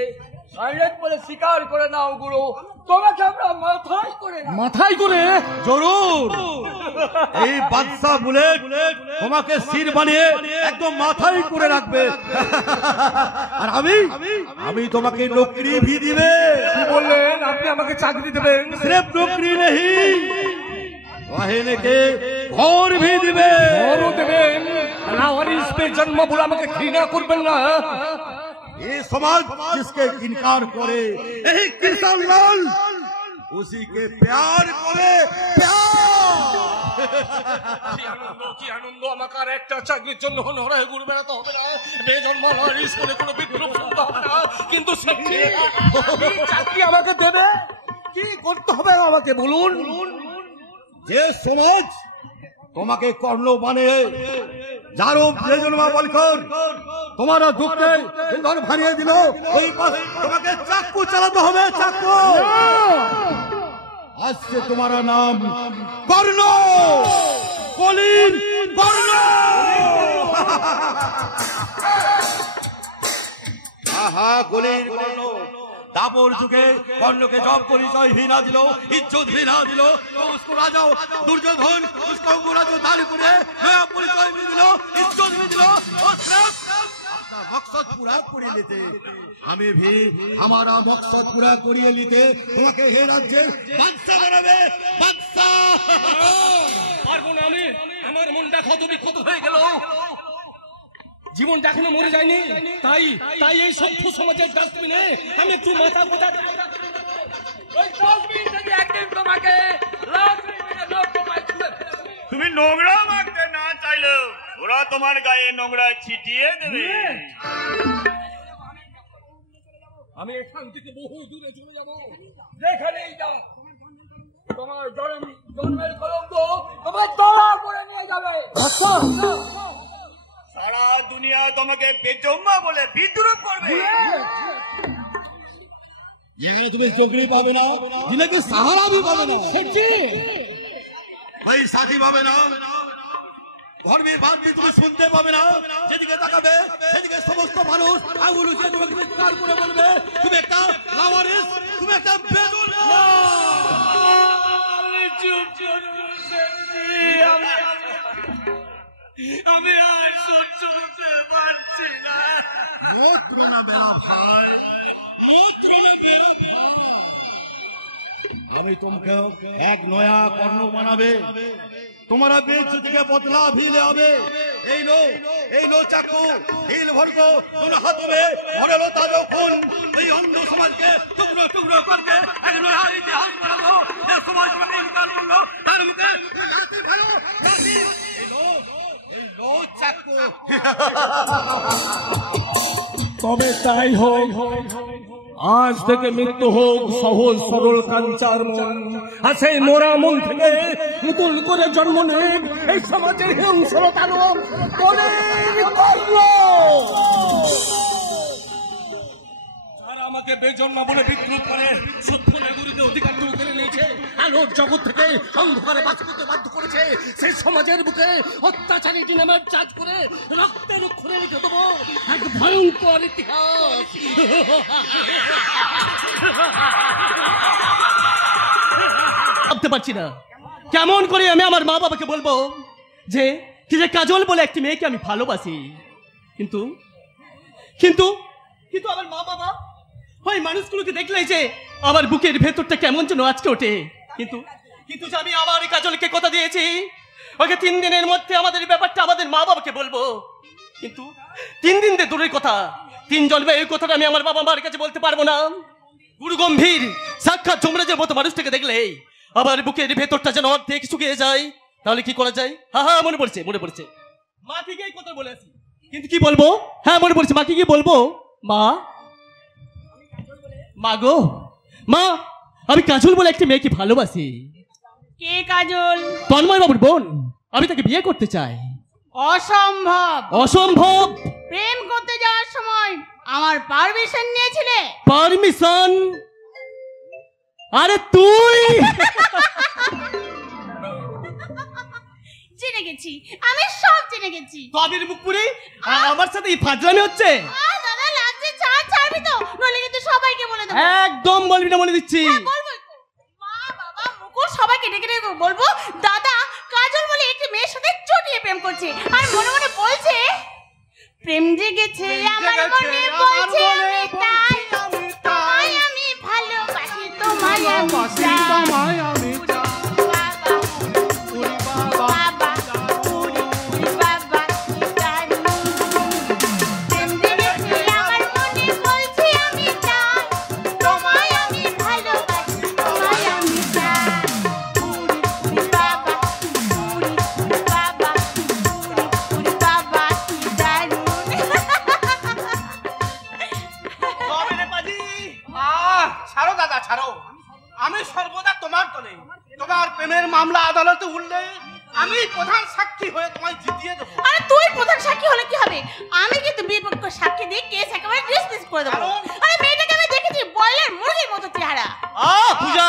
সাইলেন্ট বলে স্বীকার করে নাও গুরু, তোমাকে আমরা মাথায় করে মাথায় করে জরুর এই বাদশা বুলেট তোমাকে শির বানিয়ে একদম মাথায় করে রাখবে। আর আমি তোমাকে নৌকরি ভি দিবে। কি বললেন আপনি আমাকে চাকরি দেবেন? सिर्फ नौकरी नहीं, रहने के घर भी दिबे। ঘরও দেবেন। লাওয়ারিস पे जन्म বলে আমাকে ঘৃণা করবেন না। ये समाज जिसके इनकार करे यही किसान लाल उसी के प्यार करे। কি আনন্দ! আমাকে আর একটা চাকরির জন্য হনহরায় ঘুরে বেড়াতে হবে না, বেজন্মা লাওয়ারিস বলে কোনো বিদ্রোহ শুনতে হবে না। কিন্তু চাকরি আমাকে দেবে, কি করতে হবে আমাকে বলুন। যে সমাজ তোমাকে কর্ণ বানিয়ে যারো বেজন্মা বলকর তোমার দুঃখে ইন্ধন ভরিয়ে দিল, ওই তোমাকে চাকু চালাতে হবে। চাকু आज से तुम्हारा नाम कर्ण, कलिन कर्ण। कलिन कर्ण दापर जुगे कर्ण के जब परिचय भी ना दिलो, इज्जत भी ना दिलो, तो उसको राजा दुर्योधन उसको अंगराज दाली करे नया परिचय भी दिलो, इज्जत भी दिलो, और सिर्फ अपना मकसद पूरा कर लेते। हमें भी हमारा मकसद पूरा करिए लेते, তোমাকে হে রাজ্যের বাদশা বানাবে। বাদশা পারবো না আমি, আমার মনটা ক্ষত বিক্ষত হয়ে গেল, জীবনটা এখনো মরে যায়নি। তাই তাই এই সভ্য সমাজের ডাস্টবিনে আমি একটু মাথা গোটা তোমাকে। তুমি নোংরা মাখতে না চাইলেও ওরা তোমার গায়ে নোংরা ছিটিয়ে দেবে। আমি এখান থেকে বহু দূরে চলে যাব, যেখানেই যাও তোমার জন্মের কলঙ্ক তোমার দড়া করে নিয়ে যাবে। সারা দুনিয়া তোমাকে বেজম্মা বলে বিদ্রুপ করবে। ये तुम्हें चौकड़ी पावे ना, जिन्हें के सहारा भी पावे ना, भाई साथी पावे ना, ধর্মের বাদ দিয়ে তুমি শুনতে পাবে না। যেদিকে তাকাবে সেদিকে সমস্ত মানুষ আঙুল উঠিয়ে তোমাকে চিৎকার করে বলবে তুমি একটা লাওয়ারিস, তুমি একটা বেদুলা। আমি আর সহ্য করতে পারছি না। আমি তোমাকে এক নয়া কর্ণ বানাবে, तुम्हारा बेइज्जती के बदला भी ले आवे। এই লো চাকু ঢিল ভরকো दोनों हाथों में ভরে লো তাজা খুন। এই অন্ধ সমাজকে টুকরো টুকরো করকে এক নয়া ইতিহাস বানাবো। এই সমাজ থেকে ইনকার করলো তার মুখে লাঠি ভরো, লাঠি। এই লো চাকু। তবে তাই হোক, আজ থেকে মৃত্যু হোক সহজ সরল কাঞ্চার মন, আর সেই মোরা মন থেকে নতুন করে জন্ম নেক এই সমাজের হিংস্রতার কর্ণ। যারা আমাকে বেজন্মা বলে বিদ্রুপ করে সভ্য নাগরিকের অধিকার কেড়ে নিয়েছে, আলোর জগৎ থেকে অন্ধকারে বাঁচতে বাধ্য করেছে, সেই সমাজের বুকে অত্যাচারী নামের চাঁদ করে রক্তের খুঁড়ে রেখে দেবো এক ভয়ঙ্কর ইতিহাস। ভাবতে পারছি না কেমন করে আমি আমার মা বাবাকে বলবো যে কাজল বলে একটি মেয়েকে আমি ভালোবাসি। কিন্তু কিন্তু কিন্তু আমার মা বাবা ওই মানুষগুলোকে দেখলেই যে আমার বুকের ভেতরটা কেমন যেন আজকে ওঠে। কিন্তু কিন্তু যে আমি আমার কাজলকে কথা দিয়েছি, ওকে 3 দিনের মধ্যে আমাদের ব্যাপারটা আমাদের মা বাবাকে বলবো। কিন্তু 3 দিন দিয়ে দূরের কথা, 3 জন্মে এই কথাটা আমি আমার বাবা মার কাছে বলতে পারবো না। গুরু গম্ভীর সাক্ষাৎ যমরাজের মতো মানুষটাকে দেখলে আবার বুকের ভেতরটা যেন অর্ধেক শুকিয়ে যায়। তাহলে কি করা যায়? হ্যাঁ মনে পড়ছে। মাকে গিয়ে কথা বলে আসি। কিন্তু কি বলবো? হ্যাঁ মনে পড়ছে, মাকে গিয়ে বলবো, মা গো মা, আমি কাজল বলে একটা মেয়েকে ভালোবাসি। কে কাজল? তন্ময় বাবুর বোন। আমি তাকে বিয়ে করতে চাই। অসম্ভব। প্রেম করতে যাওয়ার সময় আমার পারমিশন নিয়েছিলে? পারমিশন? আরে তুই জেনে গেছি, আমি সব জেনে গেছি। কবির মুখপুরি আমার সাথে এই ফাজলামি হচ্ছে। দাদা লাগছে, ছাড়বি তো, নইলে কিন্তু সবাইকে বলে দেবো। একদম বলবি না, বলে দিচ্ছি। মা বাবা মুকুল সবাইকে ডেকে ডেকে বলবো দাদা কাজল বলে একটি মেয়ের সাথে চটিয়ে প্রেম করছে, আর মনে মনে বলছে প্রেম জেগেছে আমার মনে, বলছে আমি তাই আমি ভালোবাসি তোমায়, আমি সর্বদা তোমার তলে। তোমার প্রেমের মামলা আদালতে উঠলে আমি প্রধান সাক্ষী হয়ে তোমায় জিতিয়ে দেবো। আরে তুই প্রধান সাক্ষী হলে কি হবে? আমি কিন্তু বিপক্ষ সাক্ষী দিয়ে কেস একেবারে ডিসমিস করে দেবো। আরে মেয়েটাকে আমি দেখেছি, বয়লার মুরগির মতো চেহারা। পূজা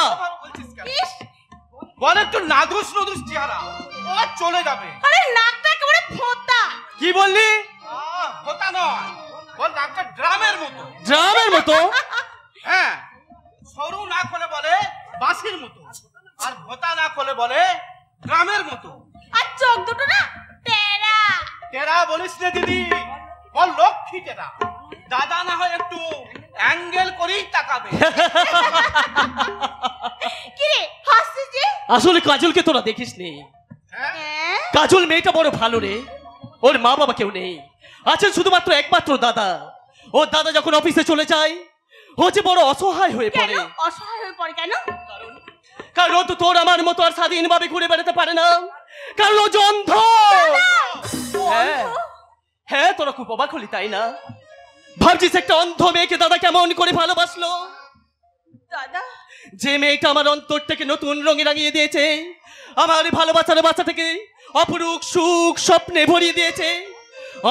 বল একটু নাদুস নদুস চেহারা, ও চলে যাবে। আরে নাকটা একেবারে ফোঁতা। কি বললি? ফোঁতা নয়, বল নাকটা ড্রামের মতো। ড্রামের মতো? হ্যাঁ, সরু না খোলে বলে বাঁশির মতো, আর ভোতা না খোলে বলে গ্রামের মতো। আর চোখ দুটো না টেরা। টেরা বলিস না দিদি, বল লক্ষ্মী টেরা। দাদা না হয় একটু অ্যাঙ্গেল করেই তাকাবে। কি রে হাসছিস যে? আসলে কাজলকে তোরা দেখিস নি। কাজল মেয়েটা বড় ভালো রে, ওর মা বাবা কেউ নেই, আছেন শুধুমাত্র একমাত্র দাদা। ওর দাদা যখন অফিসে চলে যায় ও যে বড় অসহায় হয়ে পড়ে। অসহায় হয়ে পড়ে কেন? কারণ ও তো তোর আমার মতো আর স্বাধীনভাবে ঘুরে বেড়াতে পারে না, কারণ ও অন্ধ। হ্যাঁ তোরা খুব অবাক হলি তাই না? ভাবছিস একটা অন্ধ মেয়েকে দাদা কেমন করে ভালোবাসলো? দাদা, যে মেয়েটা আমার অন্তরটাকে নতুন রঙে রাঙিয়ে দিয়েছে, আমার ভালোবাসার বাচ্চাটাকে অপরূপ সুখ স্বপ্নে ভরিয়ে দিয়েছে।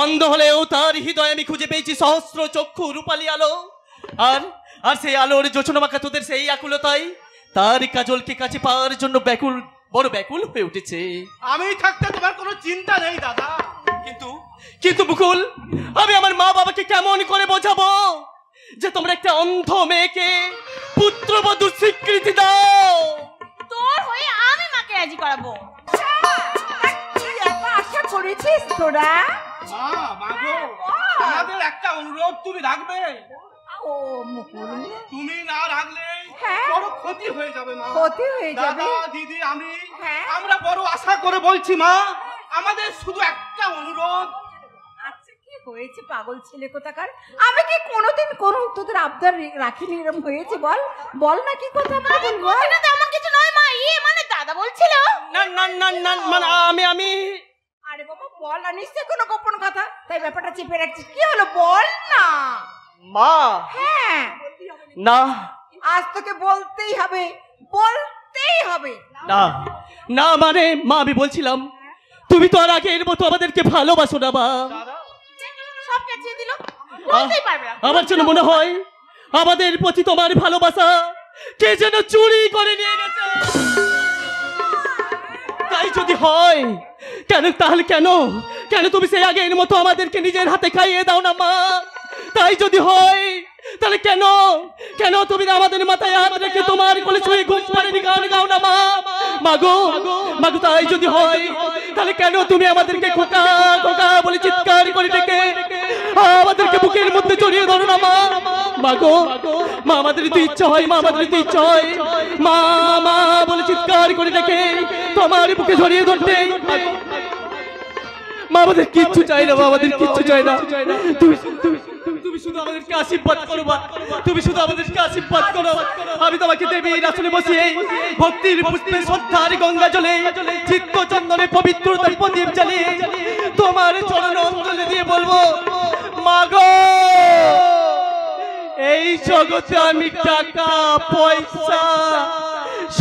অন্ধ হলেও তার হৃদয়ে আমি খুঁজে পেয়েছি সহস্র চক্ষু রূপালী আলো, আর আর সেই আলোর যোচনা মাখা তোদের সেই আকুলতাই তার কাজলকে কাছে পাওয়ার জন্য বড় ব্যাকুল হয়ে উঠেছে। আমি থাকতে তোমার কোনো চিন্তা নেই দাদা। কিন্তু মুকুল, আমি আমার মা বাবাকে কেমন করে বোঝাবো যে তোমরা একটা অন্ধ মেয়েকে পুত্রবধূর স্বীকৃতি দাও? তোর হয়ে আমি মাকে রাজি করাবো। তুই এত আশা করেছিস তোরা? মা গো, আমাদের একটা অনুরোধ তুমি রাখবে? ও মুকুল, তুমি না রাখলে বড় ক্ষতি হয়ে যাবে মা। ক্ষতি হয়ে যাবে? দাদা দিদি আমরা বড় আশা করে বলছি মা, আমাদের শুধু একটা অনুরোধ। আচ্ছা কি হয়েছে পাগল ছেলে কোথাকার? আমি কি কোনোদিন কোনো তোদের আবদার রাখিনি? এরকম হয়েছে? বল না কি কথা বলবো। এটা তেমন কিছু নয় মা, মানে দাদা বলছিল। না না না না মানে আমি আরে বাবা বল না, নিশ্চয়ই কোনো গোপন কথা, তাই ব্যাপারটা চেপে রাখছিস। কি হলো বল না। মা হ্যাঁ না, আজ তোকে বলতেই হবে, বলতেই হবে। না না মানে মা আমি বলছিলাম তুমি তো আর আগের মতো আমাদেরকে ভালোবাসো না মা। সব কাছে দিল, বলতেই পারবে না। আমার জন্য মনে হয় আমাদের প্রতি তোমার ভালোবাসা কে যেন চুরি করে নিয়ে গেছে। তাই যদি হয় তাহলে কেন তুমি সেই আগের মতো আমাদেরকে নিজের হাতে খাইয়ে দাও না মা? তাই যদি হয় তাহলে কেন তুমি আমাদের মাথায় হাত রেখে তোমার কোলে শুয়ে ঘুম পাড়েনি গান গাও না মা? মাগো তাই যদি হয় তাহলে কেন তুমি আমাদেরকে খোকা খোকা বলে চিৎকার করে ডেকে আমাদেরকে বুকের মধ্যে জড়িয়ে ধরো না মা? মাগো মা, আমাদের তো ইচ্ছা হয়, মা আমাদের তো ইচ্ছা হয় মা মা বলে চিৎকার করে ডেকে তোমার বুকে জড়িয়ে ধরতে। মা আমাদের কিচ্ছু চাই না, মা আমাদের কিচ্ছু চাই না। তুমি শুধু আমাদেরকে আশীর্বাদ করো মা, তুমি শুধু আমাদেরকে আশীর্বাদ করো। আমি তোমাকে দেবীর আসনে বসিয়ে ভক্তির পুষ্পে শ্রদ্ধার গঙ্গা জলে চিত্ত চন্দনে পবিত্রতার প্রদীপ জ্বালিয়ে তোমার চরণ অঞ্জলি দিয়ে বলবো, মাগো এই জগতে আমি টাকা পয়সা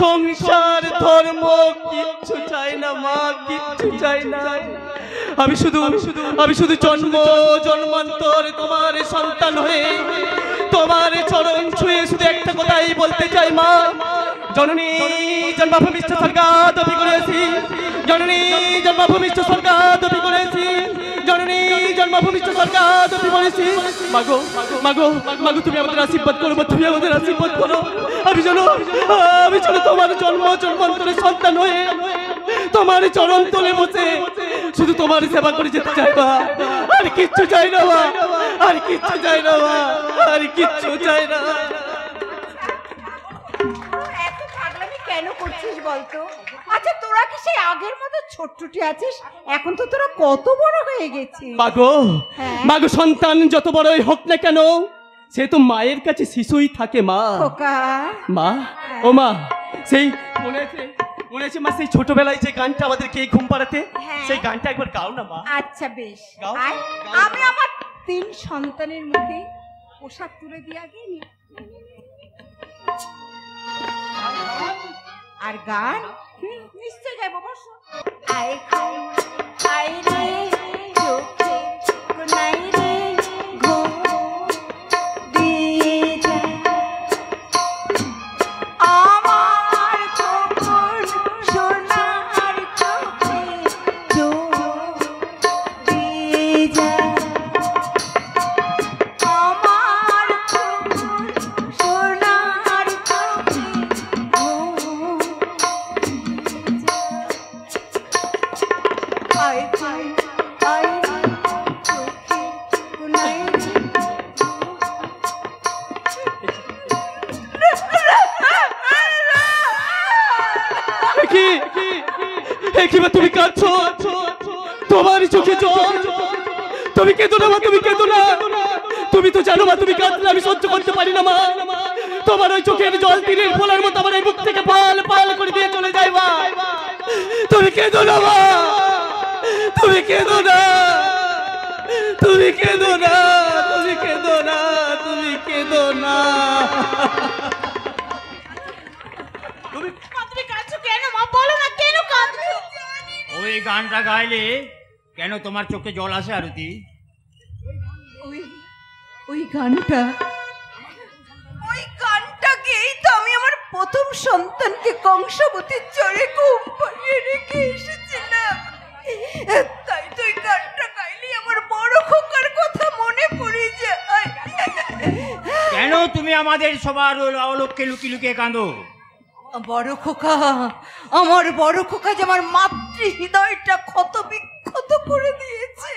সংসার ধর্ম কিচ্ছু চাই না মা, কিচ্ছু চাই না। আমি শুধু জন্ম জন্মান্তর তোমার সন্তান হয়ে তোমার চরণ ছুঁয়ে শুধু একটা কথাই বলতে চাই মা, জননী জন্মাভূমিষ্ঠ স্বর্গাদপি করেছি, জননী জন্মাভূমিষ্ঠ স্বর্গাদপি করেছি, জননী জন্মাভূমিষ্ঠ স্বর্গাদপি করেছি। মাগো মাগো মাগো তুমি আমাদের আশীর্বাদ করো, তুমি আমাদের আশীর্বাদ করো। আমি যেন তোমার জন্ম জন্মান্তরের সন্তান হয়ে তোমার চরণ তলে বসে শুধু তোমার সেবা করে যেতে চাই মা, আর কিচ্ছু চাই না মা, আর কিচ্ছু চাই না মা, আর কিচ্ছু চাই না। এত পাগলামি কেন করছিস বলতো? আচ্ছা তোরা কি সেই আগের মতো ছোট্টটি আছিস? এখন তো তোরা কত বড় হয়ে গেছিস। মাগো মাগো, সন্তান যত বড়ই হোক না কেন সে তো মায়ের কাছে শিশুই থাকে মা। মা ও মা, সেই মনে আছে মা, সেই ছোটবেলায় যে গানটা আমাদেরকে ঘুম পাড়াতে, সেই গানটা একবার গাও না মা। আচ্ছা বেশ, আমি আমার 3 সন্তানের মুখে পোশাক তুলে দিয়ে আগে আর গান নিশ্চয় গাইবো। বসো। আয় ঘুম আয় রে চোখে কোনাই রে ঘুম দিয়ে যা আমার খোকন সোনার চোখে চোখ দিয়ে যা আমার খোকন সোনার চোখে তুমি কাঁদছো, তোমার চোখে জল, তুমি কেঁদো না মা, তুমি কেঁদো না। তুমি তো জানো মা, তুমি কাঁদলে আমি সহ্য করতে পারি না মা। তোমার ওই চোখের জল তীরের ফোলার মতো আমার এই বুক থেকে পাল পাল করে দিয়ে চলে যায় মা। তুমি কেঁদো না মা, তুমি কেঁদো না, তুমি কেঁদো না, তুমি কেঁদো না, তুমি কেঁদো না। তুমি কাঁদছো কেন মা? বলো না কেন কাঁদছো? ওই গানটা গাইলে কেন তোমার চোখে জল আসে আরতি? ওই গানটা গেয়েই তো আমি আমার প্রথম সন্তানকে কংসবতীর চরে ঘুম পাড়িয়ে রেখে এসেছিলাম। তাই তো ওই গানটা গাইলে আমার বড় খোকার কথা মনে পড়ে যায়। কেন তুমি আমাদের সবার অলক্ষ্যে লুকিয়ে লুকিয়ে কাঁদো? বড় খোকা, আমার বড় খোকা যে আমার মাতৃ হৃদয়টা ক্ষত বিক্ষত করে দিয়েছে।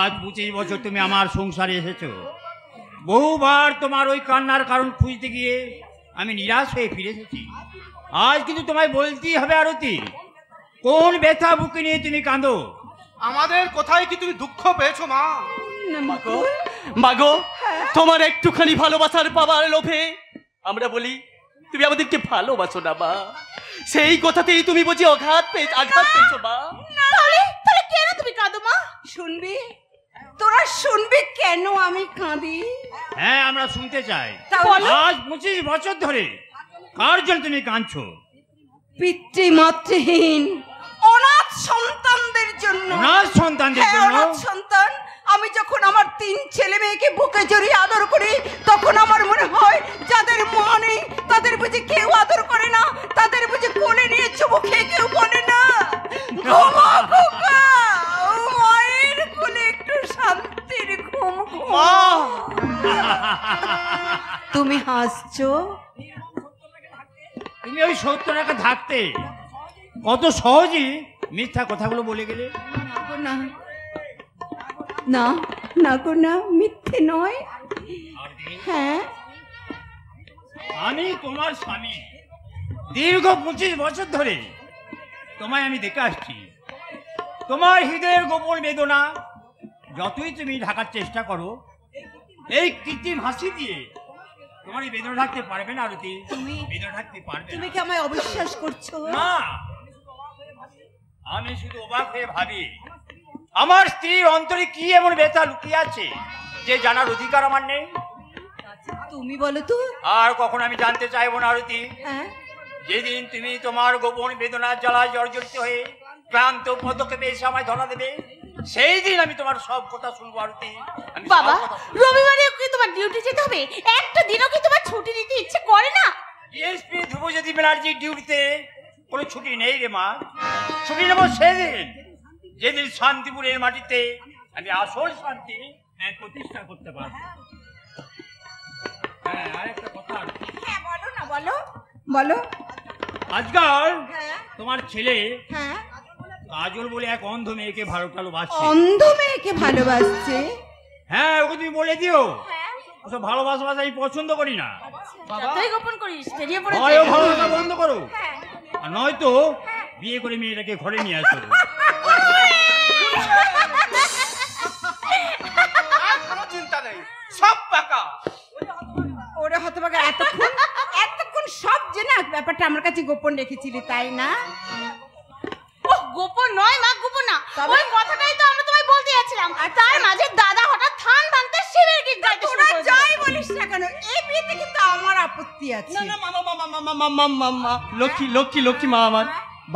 আজ 25 বছর তুমি আমার সংসারে এসেছো, বহুবার তোমার ওই কান্নার কারণ খুঁজতে গিয়ে আমি নিরাশ হয়ে ফিরে এসেছি। আজ কিন্তু তোমায় বলতেই হবে আরতি, কোন ব্যথা বুকে নিয়ে তুমি কাঁদো? আমাদের কোথায় কি তুমি দুঃখ পেয়েছো মা? মাগো মাগো, তোমার একটুখানি ভালোবাসার পাওয়ার লোভে আমরা বলি তুমি আমাদেরকে ভালোবাসো না মা। সেই কথাতেই তুমি বুঝি আঘাত পেয়েছো মা। তাহলে কেন তুমি কাঁদো মা? শুনবি, তোরা শুনবি কেন আমি কাঁদি? হ্যাঁ, আমরা শুনতে চাই। আজ 25 বছর ধরে কার জন্য তুমি কাঁদছো? পিতৃ মাতৃহীন অনাথ সন্তানদের জন্য। অনাথ সন্তানদের জন্য? অনাথ সন্তান। আমি যখন আমার 3 ছেলে মেয়েকে বুকে জড়িয়ে আদর করি, তখন আমার মনে হয় যাদের মা নেই তাদের বুঝি কেউ আদর করে না, তাদের বুঝি কোলে নিয়ে চুমু খেয়ে কেউ বলে না ঘুমা খোকা, মায়ের কোলে একটু শান্তির ঘুম ঘুমা। তুমি হাসছো? তুমি ওই 70 টাকা থাকতে কত সহজেই মিথ্যা কথাগুলো বলে গেলে। না না না গো না, মিথ্যে নয়। হ্যাঁ, আমি তোমার স্বামী, দীর্ঘ 25 বছর ধরে তোমায় আমি দেখে আসছি। তোমার হৃদয়ের গোপন বেদনা যতই তুমি ঢাকার চেষ্টা করো, এই কৃত্রিম হাসি দিয়ে তোমার এই বেদনা ঢাকতে পারবে না আরতি। তুমি বেদনা ঢাকতে পারবে তুমি কি আমায় অবিশ্বাস করছো? না, আমি শুধু অবাক হয়ে ভাবি আমার স্ত্রীর অন্তরে কি এমন ব্যথা লুকিয়ে আছে যে জানার অধিকার আমার নেই। তুমি বলো তো। আর কখন আমি জানতে চাইবো না আরতি। হ্যাঁ, যেদিন তুমি তোমার গোপন বেদনার জ্বালায় জর্জরিত হয়ে ক্লান্ত পদক্ষেপে এসে আমায় ধরা দেবে, সেই দিন আমি তোমার সব কথা শুনবো আরতি। বাবা, রবিবারে কি তোমার ডিউটি যেতে হবে? একটা দিনও কি তোমার ছুটি নিতে ইচ্ছে করে না? এসপি ধ্রুবজ্যোতি ব্যানার্জির ডিউটিতে কোনো ছুটি নেই রে মা। ছুটি নেবো সেদিন যেদিন শান্তিপুরের মাটিতে আমি আসল শান্তি প্রতিষ্ঠা করতে পারবো। হ্যাঁ, আরেকটা কথা। হ্যাঁ বলো না, বলো বলো। আজকাল হ্যাঁ, তোমার ছেলে হ্যাঁ, কাজল বলে এক অন্ধ মেয়েকে ভালোবাসছে। অন্ধ মেয়েকে ভালোবাসছে? হ্যাঁ, ওকে তুমি বলে দিও ওসব ভালোবাসা আমি পছন্দ করি না। যতই গোপন করিস বেরিয়ে পড়ে হয় ও ভালোবাসা বন্ধ করো, আর নয়তো বিয়ে করে মেয়েটাকে ঘরে নিয়ে আসো। কোনো চিন্তা নেই, সব পাকা। ওরে হতভাগা, এতক্ষণ সব জেনে ব্যাপারটা আমার কাছে গোপন রেখেছিলি, তাই না? ও গোপন নয় মা, গোপন না। ওই কথাটাই তো আমরা তোমায় বলতে যাচ্ছিলাম। তার মাঝে দাদা হঠাৎ থান ভাঙতে শিবের গীত গাইতে শুরু তোরা করেছে। যাই বলিস না কেন, এই বিয়েতে কিন্তু আমার আপত্তি আছে। না না, মা, লক্ষ্মী লক্ষ্মী লক্ষ্মী মা আমার।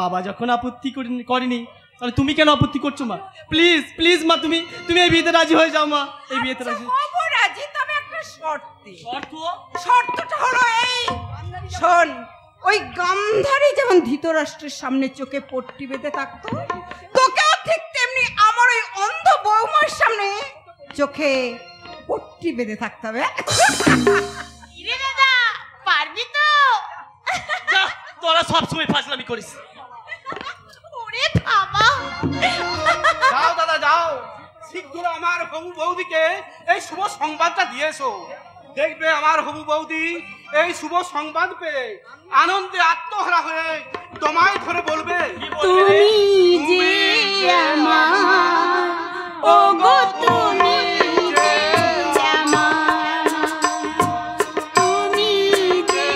বাবা যখন আপত্তি করেনি, তাহলে তুমি কেন আপত্তি করছো মা? প্লিজ প্লিজ মা, তুমি এই বিয়েতে রাজি হয়ে যাও মা। এই বিয়েতে রাজি হবো রাজি, তবে একটা শর্তে। শর্ত? শর্তটা হলো এই, শোন, ওই গান্ধারী যেমন ধৃতরাষ্ট্রের সামনে চোখে পট্টি বেঁধে থাকতো, তোকেও ঠিক তেমনি আমার ওই অন্ধ বৌমার সামনে চোখে পট্টি বেঁধে থাকতে হবে। ইরে দাদা, পারবি তো? যা, তোরা সবসময় ফাজলামি করিস। ওরে বাবা, যাও দাদা যাও, শীঘ্র আমার হবু বৌদিকে এই শুভ সংবাদটা দিয়েছো। দেখবে আমার হবু বৌদি এই শুভ সংবাদ পেয়ে আনন্দে আত্মহারা হয়ে তোমায় ধরে বলবে, তুমি যে আমার, ওগো তুমি যে আমার, তুমি যে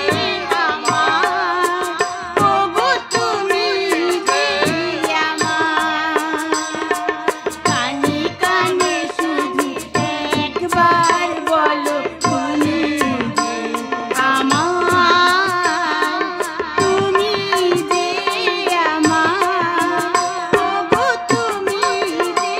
আমার, ওগো তুমি যে আমার। কানে কানে শুধু একবার বলো, তুমি যে আমার, তুমি যে আমার, ওগো তুমি যে।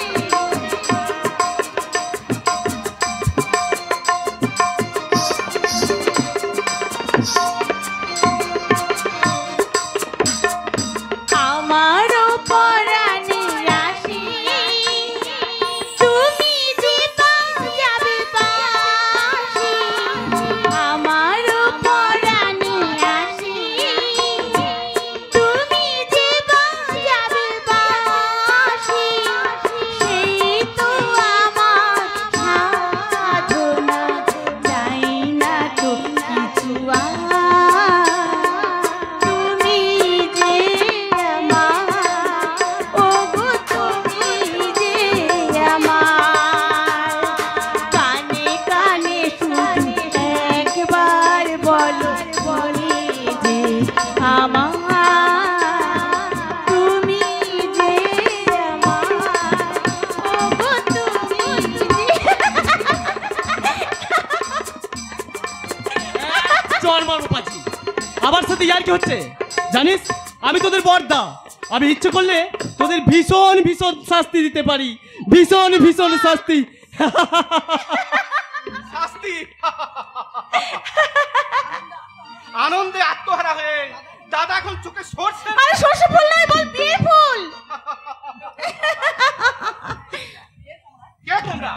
আমারও পরাণে রাশি, তুমি যে বাজাবে বাঁশি। আমারও পরাণে রাশি, তুমি যে বাজাবে বাঁশি। সেই তো আমার সাধনা, চাই না তো কিছু আর। তুমি যে আমার, ওগো তুমি যে আমার। কানে কানে শুধু একবার বলো, বলে যে আমার, তুমি যে আমার, ওগো তুমি যে। চল মারবো পাচ্ছি। আমার সাথে ইয়ার কি হচ্ছে জানিস? আমি তোদের বর্দা। আমি ইচ্ছে করলে তোদের ভীষণ ভীষণ শাস্তি দিতে পারি, ভীষণ ভীষণ শাস্তি। শাস্তি। আনন্দে আত্মহারা হয়ে দাদা এখন চোখে সরষে। আরে সর্ষে ফুল নয়, বল বিয়ের ফুল। কে তোমরা?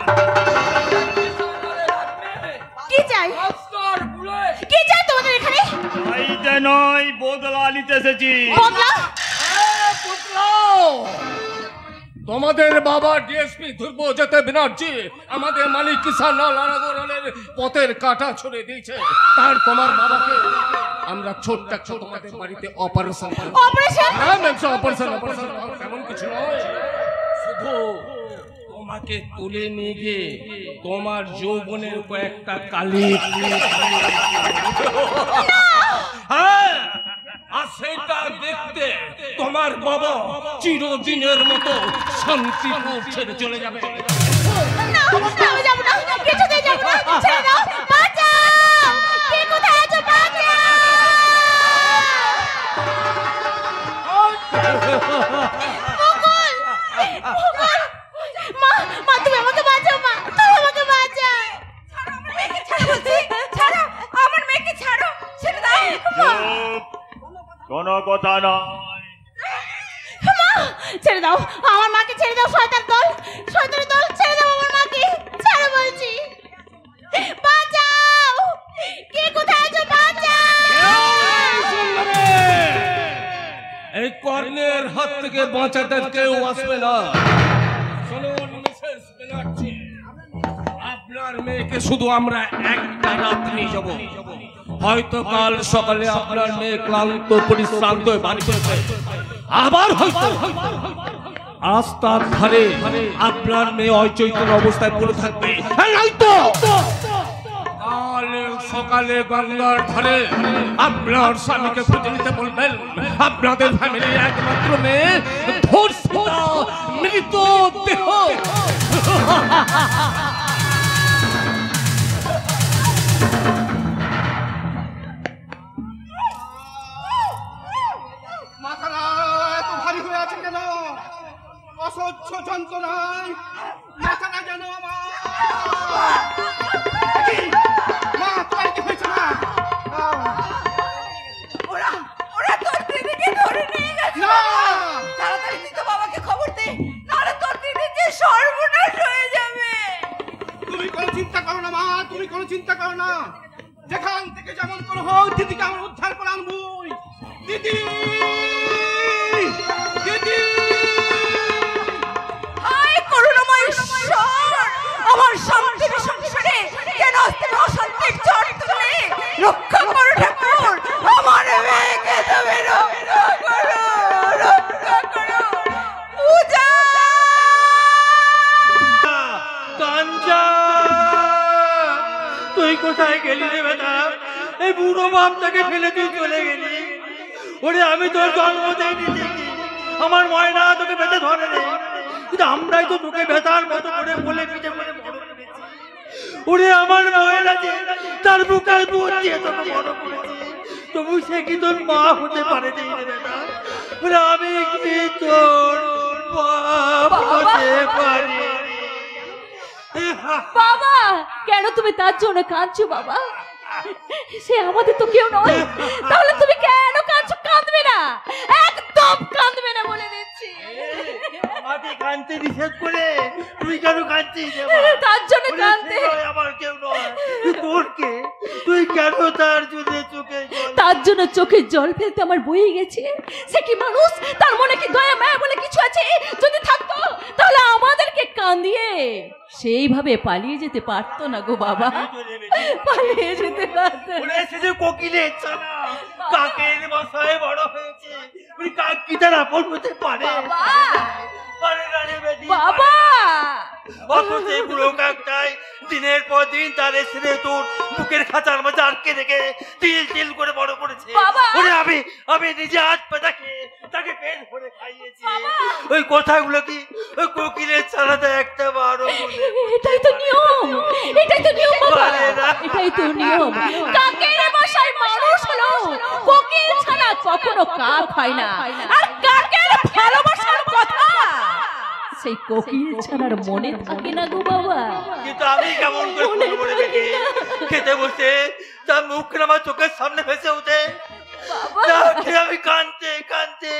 কি চাই? কি চাই তোমাদের এখানে? এইটা নয়, বদলা নিতে এসেছি। বদলা? তোমাদের বাবা ডিএসপি ধ্রুবজ্যোতি ব্যানার্জি আমাদের মালিক কিষান লাল আগরওয়ালের পথের কাটা ছড়ে দিয়েছে। তার তোমার বাবাকে আমরা ছোট্ট একটা তোমাদের বাড়িতে অপারেশন অপারেশন তেমন কিছু নয়, শুধু তোমাকে তুলে নিয়ে গিয়ে তোমার যৌবনের কয়েকটা কালি আর সেটা দেখতে তোমার বাবা চিরদিনের মতো শান্তিপুর ছেড়ে চলে যাবে। কোনো কথা নয়, ছেড়ে দাও আমার মাকে, ছেড়ে দাও শয়তানের দল, শয়তানের দল, ছেড়ে দাও আমার মাকে, ছাড়ো বলছি। বাঁচাও, কে কোথায় আছো? বাঁচাও। এই কর্ণের হাত থেকে বাঁচাতে কেউ আসবে না। শুনুন মিসেস ব্যানার্জি, আপনার মেয়েকে শুধু আমরা একটা রাত নিয়ে যাব। হয়তো কাল সকালে আপনার মেয়ে ক্লান্ত পরিশ্রান্ত হয়ে বাড়ি ফিরবে, আবার হয়তো রাস্তার ধারে আপনার মেয়ে অচৈতন্য অবস্থায় পড়ে থাকবে। কাল সকালে গঙ্গার ধারে আপনার স্বামীকে খুঁজে নিতে বলবেন। আপনাদের ফ্যামিলির একমাত্র মেয়ে ধর্ষিতা মৃত দেহ। মাথাটা এত ভারী হয়ে আছে কেন? অসহ্য যন্ত্রণায় মাথাটা যেন আমার। মা, তোমার কি হয়েছে? না, ওরা তোর দিদিকে ধরে নিয়ে গেছে। না, তাড়াতাড়ি তুই তো বাবাকে খবর দে, নাহলে তোর দিদির যে সর্বনাশ হয়ে যাবে। তুমি কোনো চিন্তা করো না মা, তুমি কোনো চিন্তা করো না। যেখান থেকে যেমন করে হোক দিদিকে আমরা উদ্ধার করে আনবই। দিদি, দিদি, হায় করুণাময় ঈশ্বর, আমার শান্তির সংসারে কেন তুমি অশান্তির ঝড় তুলে রক্ষা করো ঠাকুর। আমার মেয়েকে তুমি রক্ষা করো, রক্ষা করো। পূজা, কাঞ্চা, তুই কোথায় গেলি রে বেটা? এই বুড়ো বাপটাকে ফেলে তুই চলে গেলি। ওরে আমি তোর জন্ম দেয়নি দেখি, আমার ময়না তোকে বেঁধে ধরে রে, কিন্তু আমরাই তো তোকে বেতার মতো করে বলে পিঠে বলে বড় করেছি। ওরে আমার ময়না যে তার বুকের দুধ দিয়ে তোকে বড় করেছি, তবু সে কি তোর মা হতে পারে রে বেটা? ওরে আমি কি তোর বাপ হতে পারি? বাবা, কেন তুমি তার জন্য কাঁদছো বাবা? সে আমাদের তো কেউ নয়, তাহলে তুমি কেন কাঁদছো? কাঁদবে না, একদম কাঁদবে না বলে দিচ্ছি। আমাকে কাঁদতে নিষেধ করে তুই কেন কাঁদছিস? তার জন্য কাঁদতে, আমার কেউ নয়, তোর কে? তুই কেন তার জন্য চোখে তার জন্য চোখের জল ফেলতে আমার বয়ে গেছে। সে কি মানুষ? তার মনে কি দয়া মায়া বলে কিছু আছে? যদি থাকতো তাহলে আমাদেরকে কাঁদিয়ে সেইভাবে পালিয়ে যেতে পারতো না গো বাবা, পালিয়ে যেতে পারতো। কোকিলের ছানা কাকের বাসায় বড় হয়েছে, কাক কি তার আপন হতে পারে? বাবা, অথচ বুড়ো কাকটাই দিনের পর দিন তার এসে তোর বুকের খাঁচার মাঝে আটকে রেখে তিল তিল করে বড় করেছে। ওরে আমি নিজে হাত পা তাকে পেট ভরে খাইয়েছি। ওই কথাগুলো কি ওই কোকিলের ছানাতে একটা বারো? এটাই তো নিয়ম, এটাই তো নিয়ম বাবা, এটাই তো নিয়ম। কাকের বাসায় মানুষ হলো, কোকিল ছানা কখনো কাক হয় না। আর কাকের ভালোবাসার কথা সেই কোকিল ছানার মনে থাকে না গো বাবা। কিন্তু আমি কেমন করে মনে দেখি খেতে বসে তার মুখ আমার চোখের সামনে ভেসে উঠে, আমি কাঁদতে কাঁদতে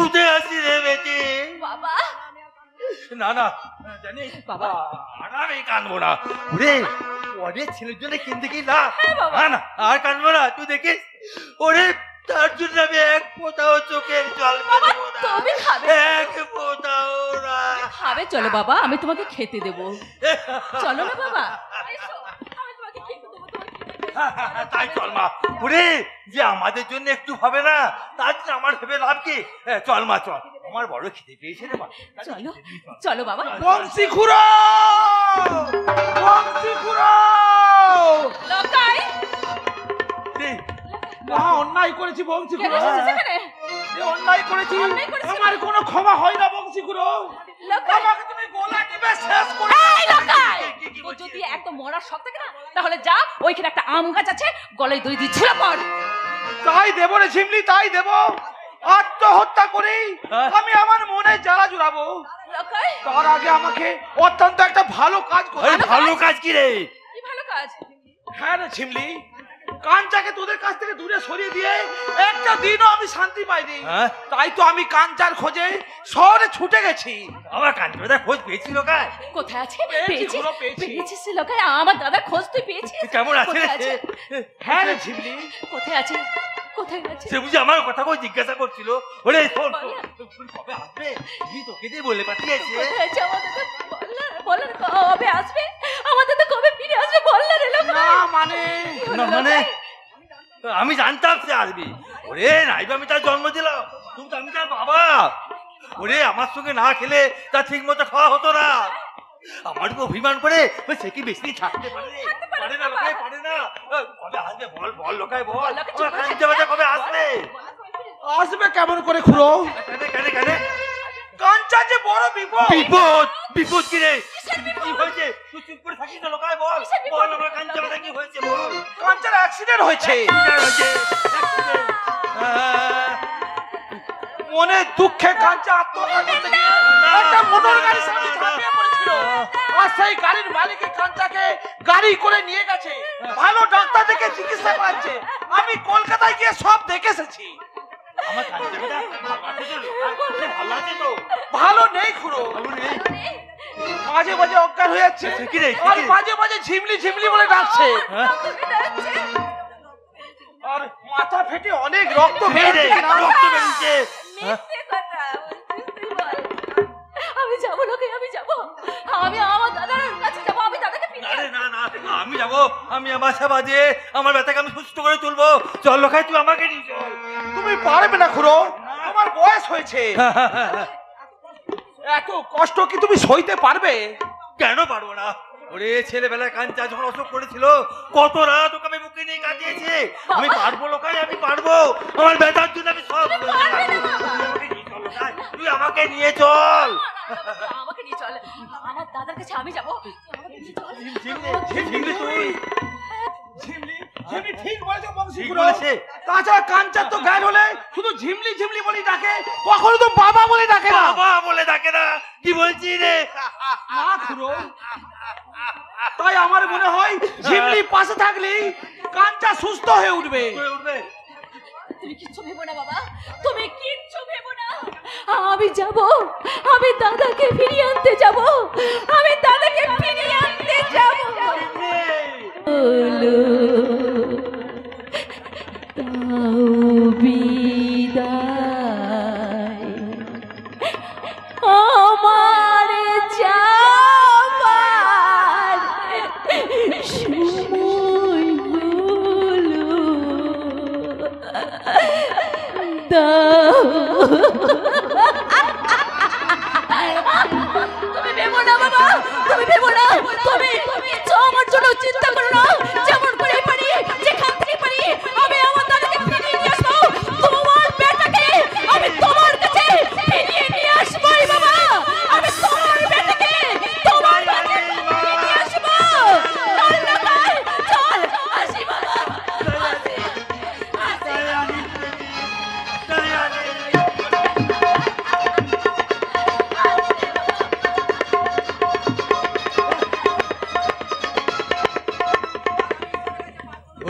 উঠে আসি রে বেটি। বাবা, না না জানিস বাবা, আর আমি কাঁদবো না। ওরে ওরে ছেলের জন্য কিনতে কি না, না আর কাঁদবো না। তুই দেখিস ওরে তার জন্য আমি এক ফোঁটাও চোখের জল ফেলবো না। তুমি খাবে? এক ফোঁটাও না। খাবে? চলো বাবা, আমি তোমাকে খেতে দেবো। চলো না বাবা, এসো, আমি তোমাকে খেতে দেবো, তোমাকে খেতে দেবো। তাই চল মা। ওরে যে আমাদের জন্য একটু হবে না, তার জন্য আমার ভেবে লাভ কি? চল মা চল, আমার বড় খিদে পেয়েছে রে মা। চলো চলো বাবা। বংশী খুড়ো, বংশী খুড়ো, লকাই মহা অন্যায় করেছি বংশী কেন খুড়ো, এসেছিস এখানে? অন্যায় করেছি, অন্যায় করেছিস? আমার কোনো ক্ষমা হয় না বংশী খুড়ো। লকাই, আমাকে তুমি গোলা টিপে শেষ করে এই লকাই, তোর যদি একদম মরার শখ থাকে না, তাহলে যা, ওইখানে একটা আম গাছ আছে, গলায় দড়ি দিয়ে ঝুলে পড়। তাই দেবো রে ঝিমলি, তাই দেবো। আত্মহত্যা করি আমি আমার মনে জ্বালা জুড়াবো। লকাই, তার আগে আমাকে অত্যন্ত একটা ভালো কাজ করতে হবে। ভালো কাজ কি রে? কি ভালো কাজ? হ্যাঁ রে ঝিমলি, কাঞ্চাকে তোদের কাছ থেকে দূরে সরিয়ে দিয়ে একটা দিনও আমি শান্তি পাইনি। তাই তো আমি কাঞ্চার খোঁজে শহরে ছুটে গেছি। আমার কাঞ্চা খোঁজ পেয়েছিল কাজ? কোথায় আছে? পেয়েছি, পুরো পেয়েছি। পেয়েছিস লকাই? আমার দাদা খোঁজ তুই পেয়েছিস? কেমন আছে কোথায় রে? হ্যাঁ রে ঝিমলি, কোথায় আছে? কোথায় আছে? সে বুঝি আমার কথা কই জিজ্ঞাসা করছিল। ওরে শোন, বল না। তুই কবে আসবে? তুই তোকে দিয়ে বলে পাঠিয়েছে। কোথায় আছে আমার দাদা? বল না, কবে আসবে? আমার দাদা কবে ফিরে আসবে? বল না রে লকাই। না মানে না মানে আমি জানতাম সে আসবি। ওরে নাইবা আমি তার জন্ম দিলাম, তুমি তো আমি তার বাবা। ওরে আমার সঙ্গে না খেলে তার ঠিক মতো খাওয়া হতো না। আমার তো অভিমান করে সে কি বেশি থাকতে পারে? পারে না লোকাই, পারে না। কবে আসবে বল, বল লোকাই বল। কাঞ্চা বাজা কবে আসবে? আসবে কেমন করে খুড়ো? কেনে কেনে কেনে? কাঞ্চা যে বড় বিপদ। বিপদ? বিপদ কি রে? কি হয়েছে? তুই চুপ করে থাকিস না লোকাই, বল বল আমার কাঞ্চা বাজা কি হয়েছে বল। কাঞ্চার অ্যাক্সিডেন্ট হয়েছে। মনে দুঃখে কাঞ্চা আত্মহত্যা করতে গিয়ে একটা মোটর গাড়ির সামনে ঝাঁপিয়ে পড়েছিল। আর সেই গাড়ির মালিক কাঞ্চাকে গাড়ি করে নিয়ে গেছে, ভালো ডাক্তার দেখে চিকিৎসা করাচ্ছে। আমি কলকাতায় গিয়ে সব দেখে এসেছি। আমার কাঞ্চা বাজা ভালো আছে তো? লোকাই ভালো আছে তো? ভালো নেই খুড়ো, ভালো নেই? মাঝে মাঝে অজ্ঞান হয়ে যাচ্ছে, কি রে? আর মাঝে মাঝে ঝিমলি ঝিমলি বলে ডাকছে। আর মাথা ফেটে অনেক রক্ত বেরিয়েছে। রক্ত বেরিয়েছে। মিথ্যে কথা বলছিস তুই, বল। আমি যাবো লোকে, আমি যাবো, আমি আমার দাদার কাছে যাবো, আমি দাদাকে ফিরিয়ে আরে না না, আমি যাবো, আমি আমার সেবা দিয়ে আমার ব্যথাকে আমি সুস্থ করে তুলবো। চল লোকাই, তুই আমাকে নিয়ে চল। তুমি পারবে না খুড়ো, আমার বয়স হয়েছে। এত কষ্ট কি তুমি সইতে পারবে? কেন পারবো না? ওরে ছেলেবেলায় কাঞ্চা যখন অসুখ করেছিল, কত রাত ওকে আমি বুকে নিয়ে কাটিয়েছে। আমি পারবো লোকাই, আমি পারবো। আমার ব্যথার জন্য আমি সব তুই আমাকে নিয়ে চল। আমাকে নিয়ে চল, আমার দাদার কাছে আমি যাবো, আমাকে নিয়ে চল। ঝিমলি তুই ঝিমলি ঠিক বলেছো বংশী ঠিক খুড়ো। বলেছে। তাছাড়া কাঞ্চার তো জ্ঞান হলে শুধু ঝিমলি ঝিমলি বলে ডাকে, কখনো তো বাবা বলে ডাকে না। বাবা বলে ডাকে না? কি বলছি রে? না খুড়ো, তাই আমার মনে হয় ঝিমলি পাশে থাকলেই কাঞ্চা সুস্থ হয়ে উঠবে। উঠবে? তুমি কিচ্ছু ভেবো না বাবা, তুমি কিচ্ছু ভেবো না। আমি যাব, আমি দাদাকে ফিরিয়ে আনতে যাব, আমি দাদাকে ফিরিয়ে আনতে যাব। বলো তাও বিদায় আমার যাবার সময় হলো। তুমি ভেবো না বাবা, তুমি ভেবো না, তুমি কিচ্ছু আমার জন্য চিন্তা করো না। যেমন করে পারি, যেখান থেকে পারি, আমি আমার দাদাকে ফিরিয়ে নিয়ে আসবো। তোমার বেটাকে আমি তোমার কাছে ফিরিয়ে নিয়ে আসবোই বাবা। আমি তোমার বেটাকে তোমার কাছে ফিরিয়ে নিয়ে আসবো। চল না ভাই, চল, আসি বাবা, আসি, আসি।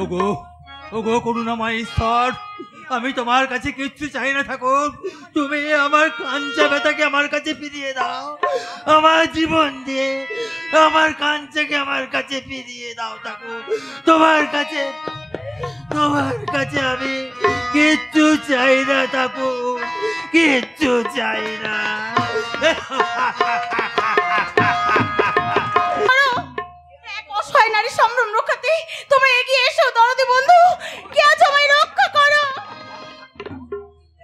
ওগো ওগো করুণাময় ঈশ্বর, আমি তোমার কাছে কিচ্ছু চাই না ঠাকুর। তুমি আমার কাঞ্চা ব্যথাকে আমার কাছে ফিরিয়ে দাও। আমার জীবন দিয়ে আমার কাঞ্চাকে আমার কাছে ফিরিয়ে দাও ঠাকুর। তোমার কাছে তোমার কাছে আমি কিচ্ছু চাই না ঠাকুর, কিচ্ছু চাই না। এক অসহায় নারী সম্ভ্রম রক্ষাতে তোমরা এগিয়ে এসো দরদি বন্ধু, কে আছো আমায় রক্ষা করো।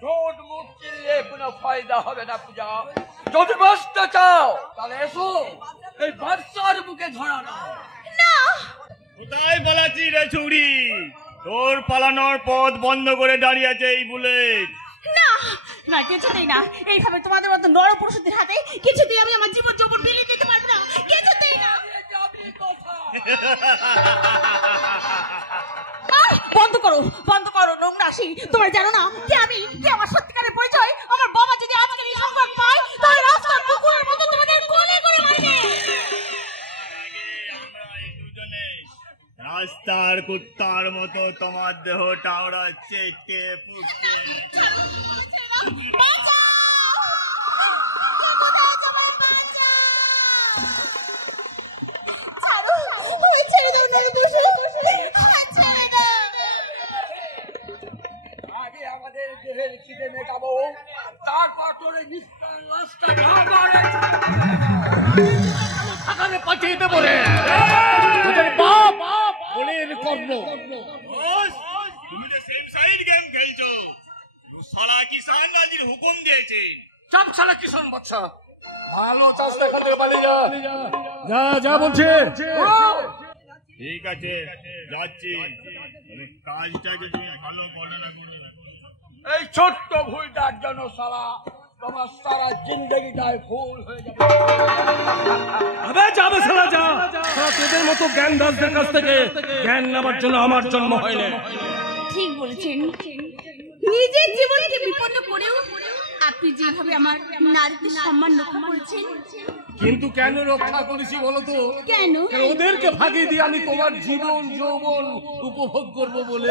ঝোট মুখ চিনলে কোনো ফায়দা হবে না পূজা। যদি বাঁচতে চাও তাহলে এসো, এই বাদশার বুকে ধরা নাও। না, কোথায় পালাচ্ছি রে ছুরি? তোর পালানোর পথ বন্ধ করে দাঁড়িয়ে আছে এই বুলেট। না না, কিছুতেই না। এইভাবে তোমাদের মতো নরপুরুষদের হাতে কিছুতেই আমি আমার জীবন যৌবন বিলিয়ে দিতে পারবো না, কিছুতেই না। বন্ধ করো, বন্ধ করো নোংরাসি। তোমরা জানো না যে আমি যে আমার সত্যিকারের পরিচয়? আমার বাবা যদি আজকের এই সংবাদ পায় তাহলে রাস্তার কুকুরের মতো তোমাদের কোলে করে মারবে। রাস্তার কুত্তার মতো তোমার দেহটা ওরা চেটে পুটে। ছেড়ে দাও নরপুরুষ, ছেড়ে দাও। আগে আমাদের দেহের খিদে মেটাবো, তারপর তোর নিষ্কার লাশটা ঘাড়ে থাকারে পাঠিয়ে দেবো রে। বাপ বলের কর্ম। তুমি তো সেম সাইড গেম খেলছো। সালা কিষান রাজির হুকুম দিয়েছেন। চাপ শালা কিষান বাচ্চা, ভালো চাষ এখান থেকে পালিয়ে যা। যা যা বলছে। ঠিক আছে যাচ্ছি, কাজটা যদি ভালো বলে না করে। এই ছোট্ট ভুলটার জন্য সারা তোমার সারা জিন্দগিটাই ভুল হয়ে যাবে। আবে যাবে শালা, যা। শালা তোদের মতো জ্ঞান দাসদের কাছ থেকে জ্ঞান নেবার জন্য আমার জন্ম হয়নি। ঠিক বলেছেন। নিজের জীবনকে বিপন্ন করেও আপনি যেভাবে আমার নারীদের সম্মান রক্ষা করেছেন। কিন্তু কেন রক্ষা করেছি বলো তো? কেন? ওদেরকে ভাগিয়ে দিয়ে আমি তোমার জীবন যৌবন উপভোগ করব বলে।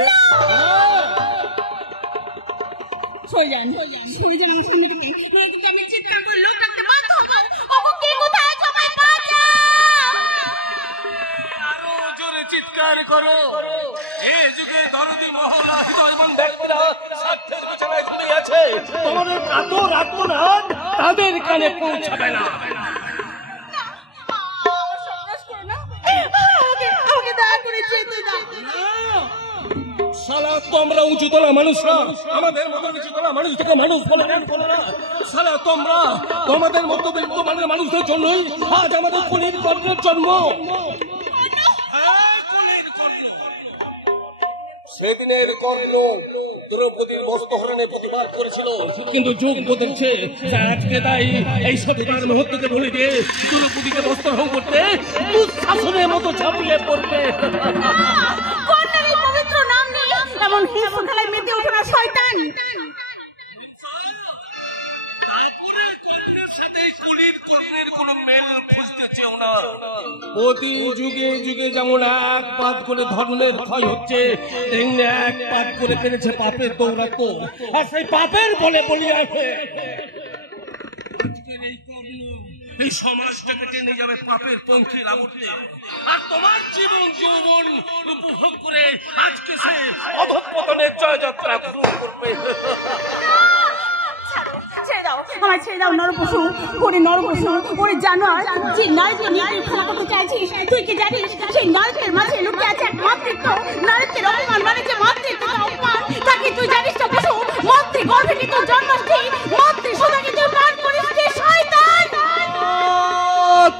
সরে যান, সরে যান আমার সামনে থেকে। কিন্তু আমি চিৎকার করে লোক ডাকতে বাধ্য হব। ওগো, কে কোথায় আছো? আমায় বাঁচাও। আরো জোরে চিৎকার করো। এই যুগে দরদি মহলা হৃদয়বান ব্যক্তিরা স্বার্থের বিছানায় ঘুমিয়ে আছে। তোমাদের কাতর আত্মনাদ তাদের কানে পৌঁছাবে না। আমার সর্বনাশ করো না। আমাকে দয়া করে যেতে দাও। শালা তোমরা উঁচু তোলা মানুষরা আমাদের মতো নিচু তোলা মানুষ থেকে মানুষ বলে না। শালা তোমরা তোমাদের মতো বিদ্যমানের মানুষদের জন্যই আজ আমাদের কুলির কর্ণের জন্ম। সেদিনের কর্ণ দ্রৌপদীর বস্ত্রহরণে প্রতিবাদ করেছিল, কিন্তু যুগ বদলছে। আজকে তাই এই সততার মুহূর্তকে বলে দিয়ে দ্রৌপদীকে বস্ত্রহরণ করতে দুঃশাসনের মতো ঝাঁপিয়ে পড়বে। কন্যার এই পবিত্র নাম নিয়ে এমন হিংস্র খেলায় মেতে ওঠো না শয়তান। প্রতি যুগে যুগে যেমন এক পাত করে ধর্মের ক্ষয় হচ্ছে, তেমনি এক পাত করে পেরেছে পাপের দৌরাত্ম। আর সেই পাপের বলে বলি আছে এই সমাজটাকে টেনে যাবে পাপের পঙ্খির আবর্তে। আর তোমার জীবন যৌবন উপভোগ করে আজকে সে অধঃপতনের জয়যাত্রা শুরু করবে। ছেড়ে দাও, আমায় ছেড়ে দাও নরপশু। ওরে নরপশু, ওরে জানোয়ার, যে নারীকে নিয়ে তুই খেলা করতে চাইছিস, তুই কি জানিস সেই নারীদের মাঝে লুকিয়ে আছে এক মাতৃত্ব? নারীদের অপমান মানে যে মাতৃত্ব অপমান, তাকে তুই জানিস না পশু? মাতৃ গর্ভে কি তোর জন্মাষ্টি? মাতৃ সুধাকে তুই পান করিস কে শয়তান?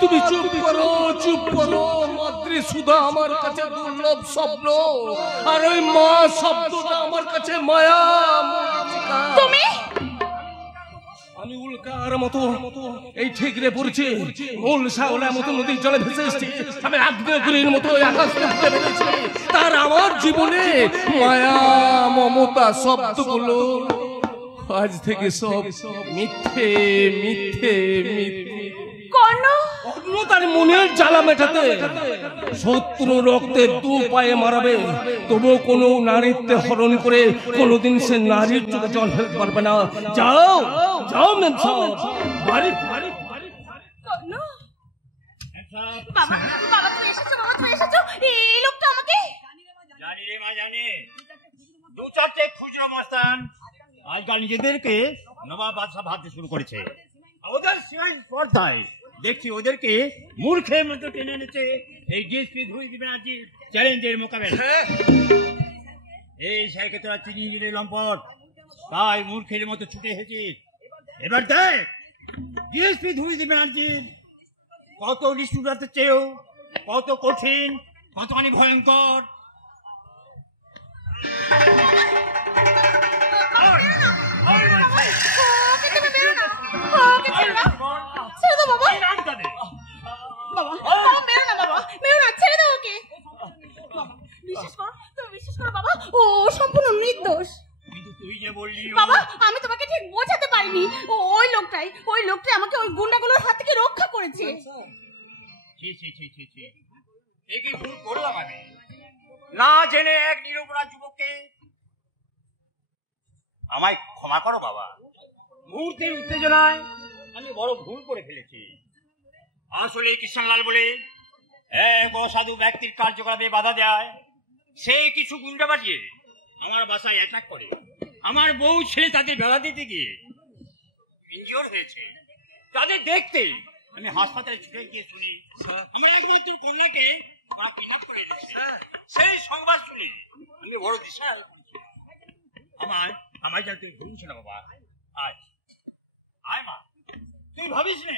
তুমি চুপ করো, চুপ করো। মাতৃ সুধা আমার কাছে দুর্লভ স্বপ্ন, আর ওই মা শব্দটা আমার কাছে মায়া। তুমি আমি উল্কার মতো এই ঠিকরে পড়ছি, মূল শাওলার মতো নদীর জলে ভেসে এসেছি। আমি আগ্নেয়গিরির মতো আকাশ দেখতে পেরেছি। তার আমার জীবনে মায়া মমতা শব্দগুলো আজ থেকে সব মিথ্যে মিথ্যে মিথ্যে। কর্ণ, তার মনের জ্বালা মেটাতে শত্রু রক্তের দু পায়ে মারাবে, তবু কোনো নারীত্বে হরণ করে কোনোদিন সে নারীর চোখে জল ফেলতে পারবে না। যাও যাও মেম সাহেব, বাড়ি বাড়ি। কর্ণ, বাবা বাবা তুমি এসেছো, বাবা তুমি এসেছো। এই লোকটা আমাকে জানি রে মা, জানি। খুচরো মস্তান আজকাল নিজেদেরকে নবাব বাদশা ভাবতে শুরু করেছে। ওদের সিমাই স্পর্ধায় দেখছি ওদেরকে মূর্খের মতো টেনে এনেছে এই ডিএসপি ধুই ব্যানার্জির চ্যালেঞ্জের মোকাবেলা। এই সাইকে তোরা চিনি দিলে লম্পট, তাই মূর্খের মতো ছুটে এসেছিস। এবার দেখ ডিএসপি ধুই ব্যানার্জির কত নিষ্ঠুরতার চেয়েও কত কঠিন, কতখানি ভয়ঙ্কর। ও সম্পূর্ণ নির্দোষ। কিন্তু তুই যে বললি বাবা, আমি তোমাকে ঠিক বোঝাতে পারিনি। ওই লোকটাই আমাকে ওই গুন্ডাগুলোর হাত থেকে রক্ষা করেছে। একে ভুল করলাম আমি, না জেনে এক নিরপরাধ যুবককে। আমায় ক্ষমা করো বাবা, মুহূর্তের উত্তেজনায় আমি বড় ভুল করে ফেলেছি। আসলে কৃষ্ণলাল বলে এক অসাধু ব্যক্তির কার্যকলাপে বাধা দেয়, সে কিছু গুন্ডা বাজিয়ে আমার বাসায় অ্যাটাক করে। আমার বউ ছেলে তাদের বেড়া দিতে গিয়ে ইনজিওর হয়েছে। তাদের দেখতে আমি হাসপাতালে ছুটে গিয়ে শুনি আমার একমাত্র কন্যাকে কিডন্যাপ করে এনেছে। সেই সংবাদ শুনি আমি বড় দিশাহারা। আমায় যেন তুই ভুলিস না বাবা। আয় মা, তুই ভাবিস নে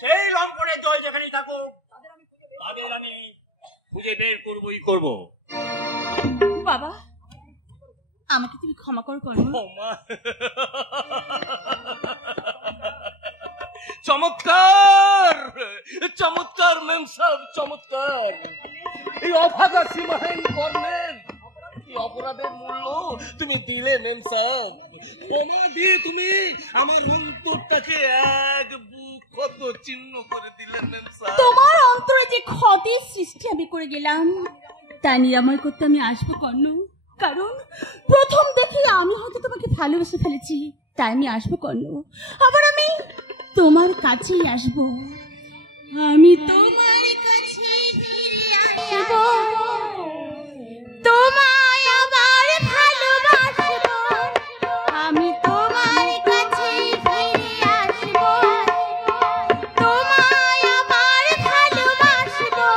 সেই লম্পটের জয় যেখানেই থাকুক তাদের আমি খুঁজে বের করবো। বাবা, আমাকে তুমি ক্ষমা করো। চমৎকার চমৎকার মেম সাহেব, চমৎকার। এই অভাগা সীমাহীন কর্ণের অপরাধের মূল্য তুমি দিলে মেম সাহেব। ক্ষমা দিয়ে তুমি আমার অন্তরটাকে এক বুক কত চিহ্ন করে দিলেন মেম সাহেব। তোমার অন্তরে যে ক্ষতির সৃষ্টি আমি করে গেলাম তা নিরাময় করতে আমি আসবো কর্ণ। কারণ প্রথম দেখে আমি হয়তো তোমাকে ভালোবেসে ফেলেছি, তাই আমি আসবো কর্ণ। আবার আমি তোমার কাছেই আসবো। আমি তোমার কাছে ফিরে আসবো, তোমায় আবার ভালোবাসবো। আমি তোমার কাছে ফিরে আসবো, তোমায় আবার ভালোবাসবো।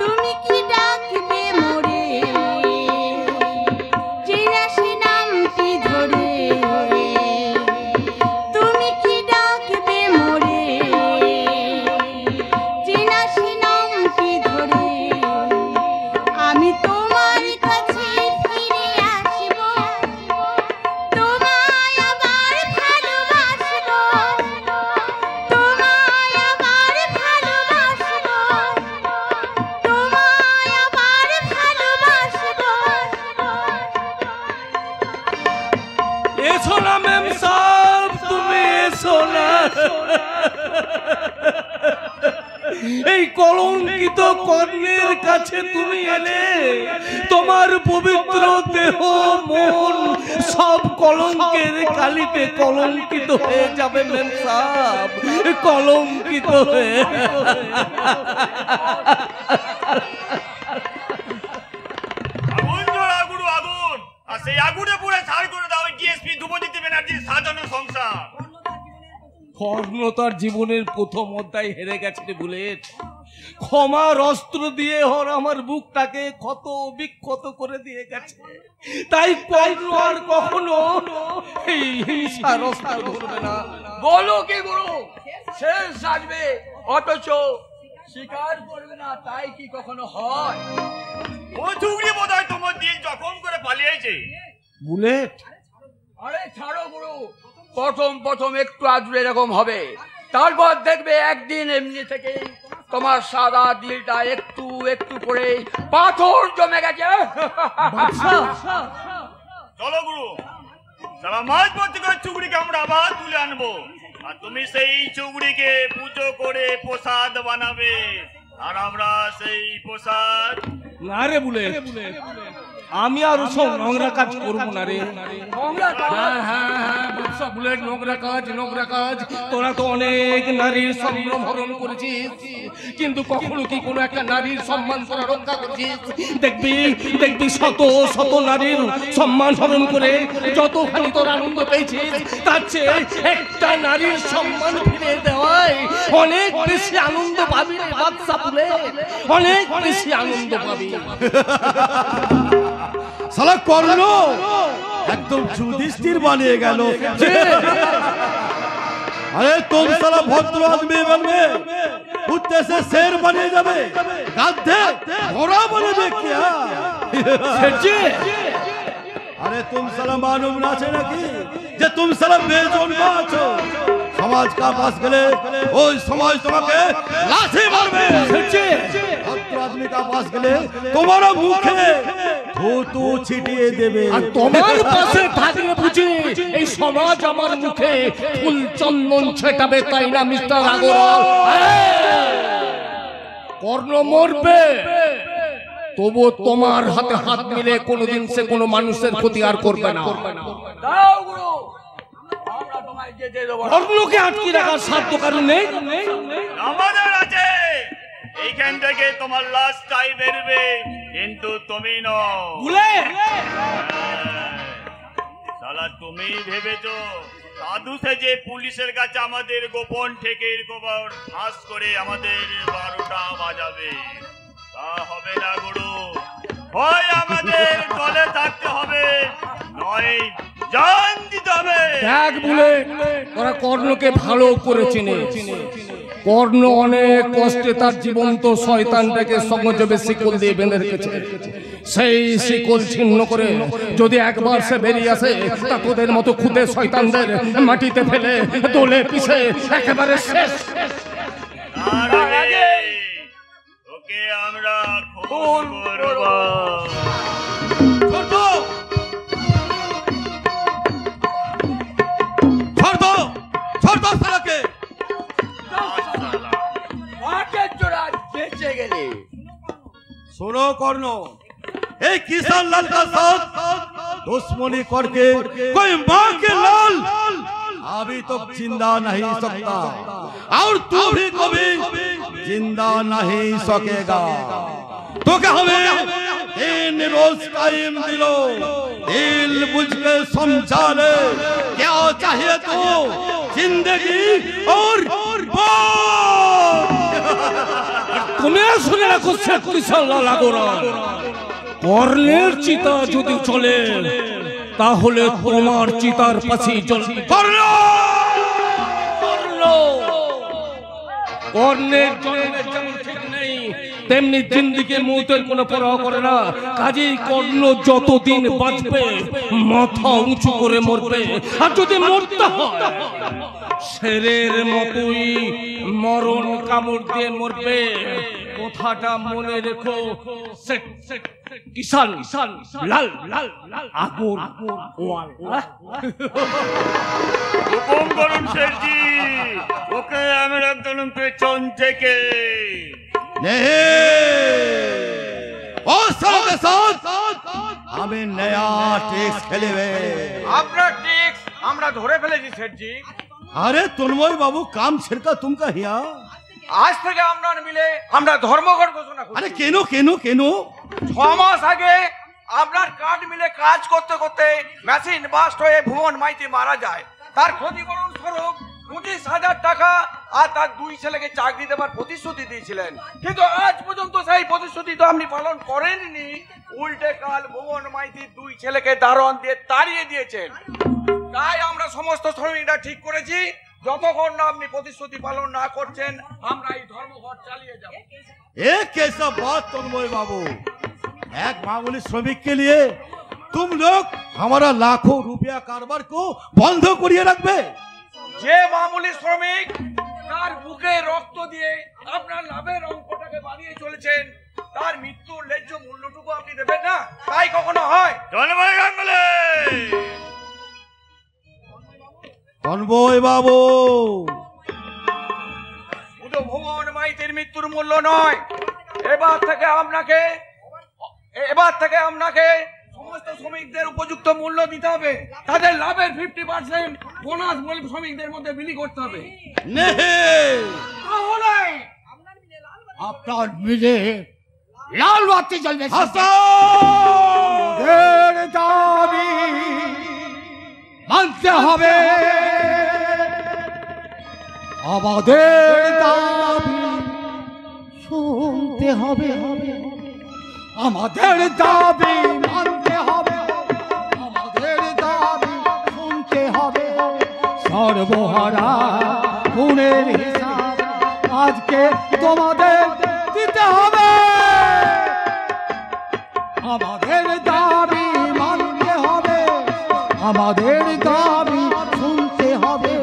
তুমি কি ডাকবে মোরে, চেনা সে নামটি ধরে। তুমি কি ডাকবে মোরে, চেনা সে নামটি ধরে। আমি তোমার কাছে ফিরে আসবো, তোমায় আবার ভালোবাসবো, তোমায় আবার ভালোবাসবো, তোমায় আবার ভালোবাসবো। এসো না মেম সাহেব, তুমি এসো না। এই কলঙ্কিত কর্ণের কাছে তুমি এলে, তোমার পবিত্র দেহ মন সব কলঙ্কের কালিতে কলঙ্কিত হয়ে যাবে মেম সাহেব, কলঙ্কিত হয়ে। আগুন জোড়া গুরু আগুন, আর সেই আগুনে পুরো ছাড় করে দাও ডিএসপি ধ্রুবজিৎ ব্যানার্জির সাজানো সংসার। কর্ণ তার জীবনের প্রথম অধ্যায় হেরে গেছে বুলেট। ক্ষমার অস্ত্র দিয়ে ওর আমার বুকটাকে ক্ষত বিক্ষত করে দিয়ে গেছে। তাই কর্ণ আর কখনো এই হিংসার অস্ত্র ধরবে না। বলো কি গুরু, শেষ আসবে অথচ স্বীকার করবে না, তাই কি কখনো হয়? ও চুগড়ি বোধহয় তোমার দিন জখম করে পালিয়েছে। বুলেট, আরে ছাড়ো গুরু, প্রথম একটু আদুরে এরকম হবে, তারপর দেখবে একদিন এমনি থেকে তোমার সাদা দিলটা একটু একটু করে পাথর জমে গেছে। চলো গুরু, সারা মাঝ পথে করে চুগড়িকে আমরা আবার তুলে আনবো, আর তুমি সেই চুগড়িকে পুজো করে প্রসাদ বানাবে, আর আমরা সেই প্রসাদ। না রে বুলেট, আমি আর ওসব নোংরা কাজ করবো না রে। নোংরা কাজ? হ্যাঁ হ্যাঁ হ্যাঁ, ব্যবসা বুলেট, নোংরা কাজ, নোংরা কাজ। তোরা তো অনেক নারীর সম্মান হরণ করেছিস, কিন্তু কখনো কি কোনো একটা নারীর সম্মান তোরা রক্ষা করছিস? দেখবি দেখবি শত শত নারীর সম্মান হরণ করে যতখানি তোর আনন্দ পেয়েছিস, তার চেয়ে একটা নারীর সম্মান ফিরে দেওয়ায় অনেক বেশি আনন্দ পাবি রে বাদশা বুলেট, অনেক বেশি আনন্দ পাবি। সালা কর্ণ একদম যুধিষ্ঠির বানিয়ে গেল। अरे तुम साला भद्र आदमी बनবে, कुत्ते से शेर बने যাবে, গাধে ঘোড়া बनবে क्या? अरे तुम साला मालूम ना আছে নাকি যে तुम साला বেজন্মা আছো? সমাজ का पास গেলে ওই সমাজ তোমাকে লাথি মারবে। ভদ্র आदमी का पास গেলে তোমার মুখে থুতু ছিটিয়ে দেবে। আর তোমার পাশে থাকলে বুঝি এই সমাজ আমার মুখে ফুল চন্দন ছেটাবে, তাই না মিস্টার আগরওয়াল? কর্ণ মরবে, তবু তোমার হাতে হাত মিলে কোনোদিন সে কোনো মানুষের ক্ষতি আর করবে না। দাও গুরু, আমরা তোমায় যেতে দেব না। কর্ণকে আটকে রাখার সাধ্য কারণ নেই। আমাদের আছে, এইখান থেকে তোমার লাশটাই বেরবে, কিন্তু তুমি নও। শালা তুমি ভেবেছো সাধু সেজে পুলিশের কাছে আমাদের গোপন ঠেকের খবর ফাঁস করে আমাদের 12টা বাজাবে? তা হবে না গুরু, হয় আমাদের দলে থাকতে হবে, নয় জান দিতে হবে। দেখ বলে ওরা কর্ণকে ভালো করে চিনে। কর্ণ অনেক কষ্টে তার জীবন্ত শয়তানটাকে সংযমে শিকল দিয়ে বেঁধে রেখেছে। সেই শিকল ছিন্ন করে যদি একবার সে বেরিয়ে আসে, তা তোদের মতো খুদে শয়তানদের মাটিতে ফেলে দোলে পিষে একেবারে শেষ। তার আগে ওকে আমরা খুন করব। सुनो कर्ण, एक किसान लाल का साथ दुश्मनी करके कोई माँ के लाल अभी तक जिंदा नहीं सकता, और तू भी कभी जिंदा नहीं सकेगा। तो क्या हमें 3 रोज टाइम दिलो, दिल बुझ के समझा ले क्या चाहिए तो, जिंदगी और তুমি শুনে রাখো কিसान লাল আগরওয়াল, কর্ণের চিতা যদি চলে তাহলে তোমার চিতার পাশেই জ্বলবে। কর্ণের জন্মের যেমন ঠিক নেই, তেমনি জিন্দিগির মুহূর্তের কোনো পরোয়া করে না। কাজেই কর্ণ যতদিন বাঁচবে মাথা উঁচু করে মরবে, আর যদি মরতে হয় শেরের মতোই মরণ কামড় দিয়ে মরবে। কথাটা মনে রেখো কিसान লাল আগরওয়াল। হুকুম করুন শেরজি, ওকে আমরা একদম পেছন থেকে। हमें नया टेक्स खेलेबे। আপনার টেক্স আমরা ধরে ফেলেছি শেঠজি। अरे तन्मय बाबू काम छिड़का तुमका हिया। আজ থেকে আমরা মিলে আমরা ধর্মঘট ঘোষণা করছি। अरे केनो केनो केनो 6 মাস আগে আপনার কাঠ মিলে কাজ করতে করতে মেশিন বাস্ট হয়ে ভুবন মাইতি মারা যায়। তার ক্ষতিপূরণ স্বরূপ 25,000 টাকা আর তার 2 ছেলেকে চাকরি দেবার প্রতিশ্রুতি দিয়েছিলেন, কিন্তু আজ পর্যন্ত সেই প্রতিশ্রুতি তো আপনি পালন করেননি। উল্টে কাল ভুবন মাইতির 2 ছেলেকে দারোয়ান দিয়ে তাড়িয়ে দিয়েছেন। তাই আমরা সমস্ত শ্রমিকরা ঠিক করেছি, যতক্ষণ না আপনি প্রতিশ্রুতি পালন না করছেন আমরা এই ধর্মঘট চালিয়ে যাব। एक कैसा बात तन्मय बाबू, एक मामूली श्रमिक के लिए तुम लोग हमारा लाखों रुपया कारोबार को बंद करिए रखबे। যে মামুলি শ্রমিক তার বুকে রক্ত দিয়ে আপনার লাভের অঙ্কটাকে বাড়িয়ে চলেছেন, তার মৃত্যুর ন্যায্য মূল্যটুকু আপনি দেবেন না? তাই কখনো হয়? তন্ময় গাঙ্গুলি, তন্ময় বাবু, শুধু ভুবন মাইতির মৃত্যুর মূল্য নয়, এবার থেকে আপনাকে শ্রমিকদের উপযুক্ত মূল্য দিতে হবে, তাদের লাভের 50% বোনাস শ্রমিকদের মধ্যে বিলি করতে হবে। তাহলে আপনার মিলে লাল বাতি জ্বলবে। আমাদের দাবি মানতে হবে, আমাদের দাবি শুনতে হবে, আমাদের দাবি মানতে হবে, আমাদের দাবি শুনতে হবে। সর্বহারা খুনের হিসাব আজকে তোমাদের দিতে হবে, আমাদের দাবি মানতে হবে, আমাদের দাবি শুনতে হবে,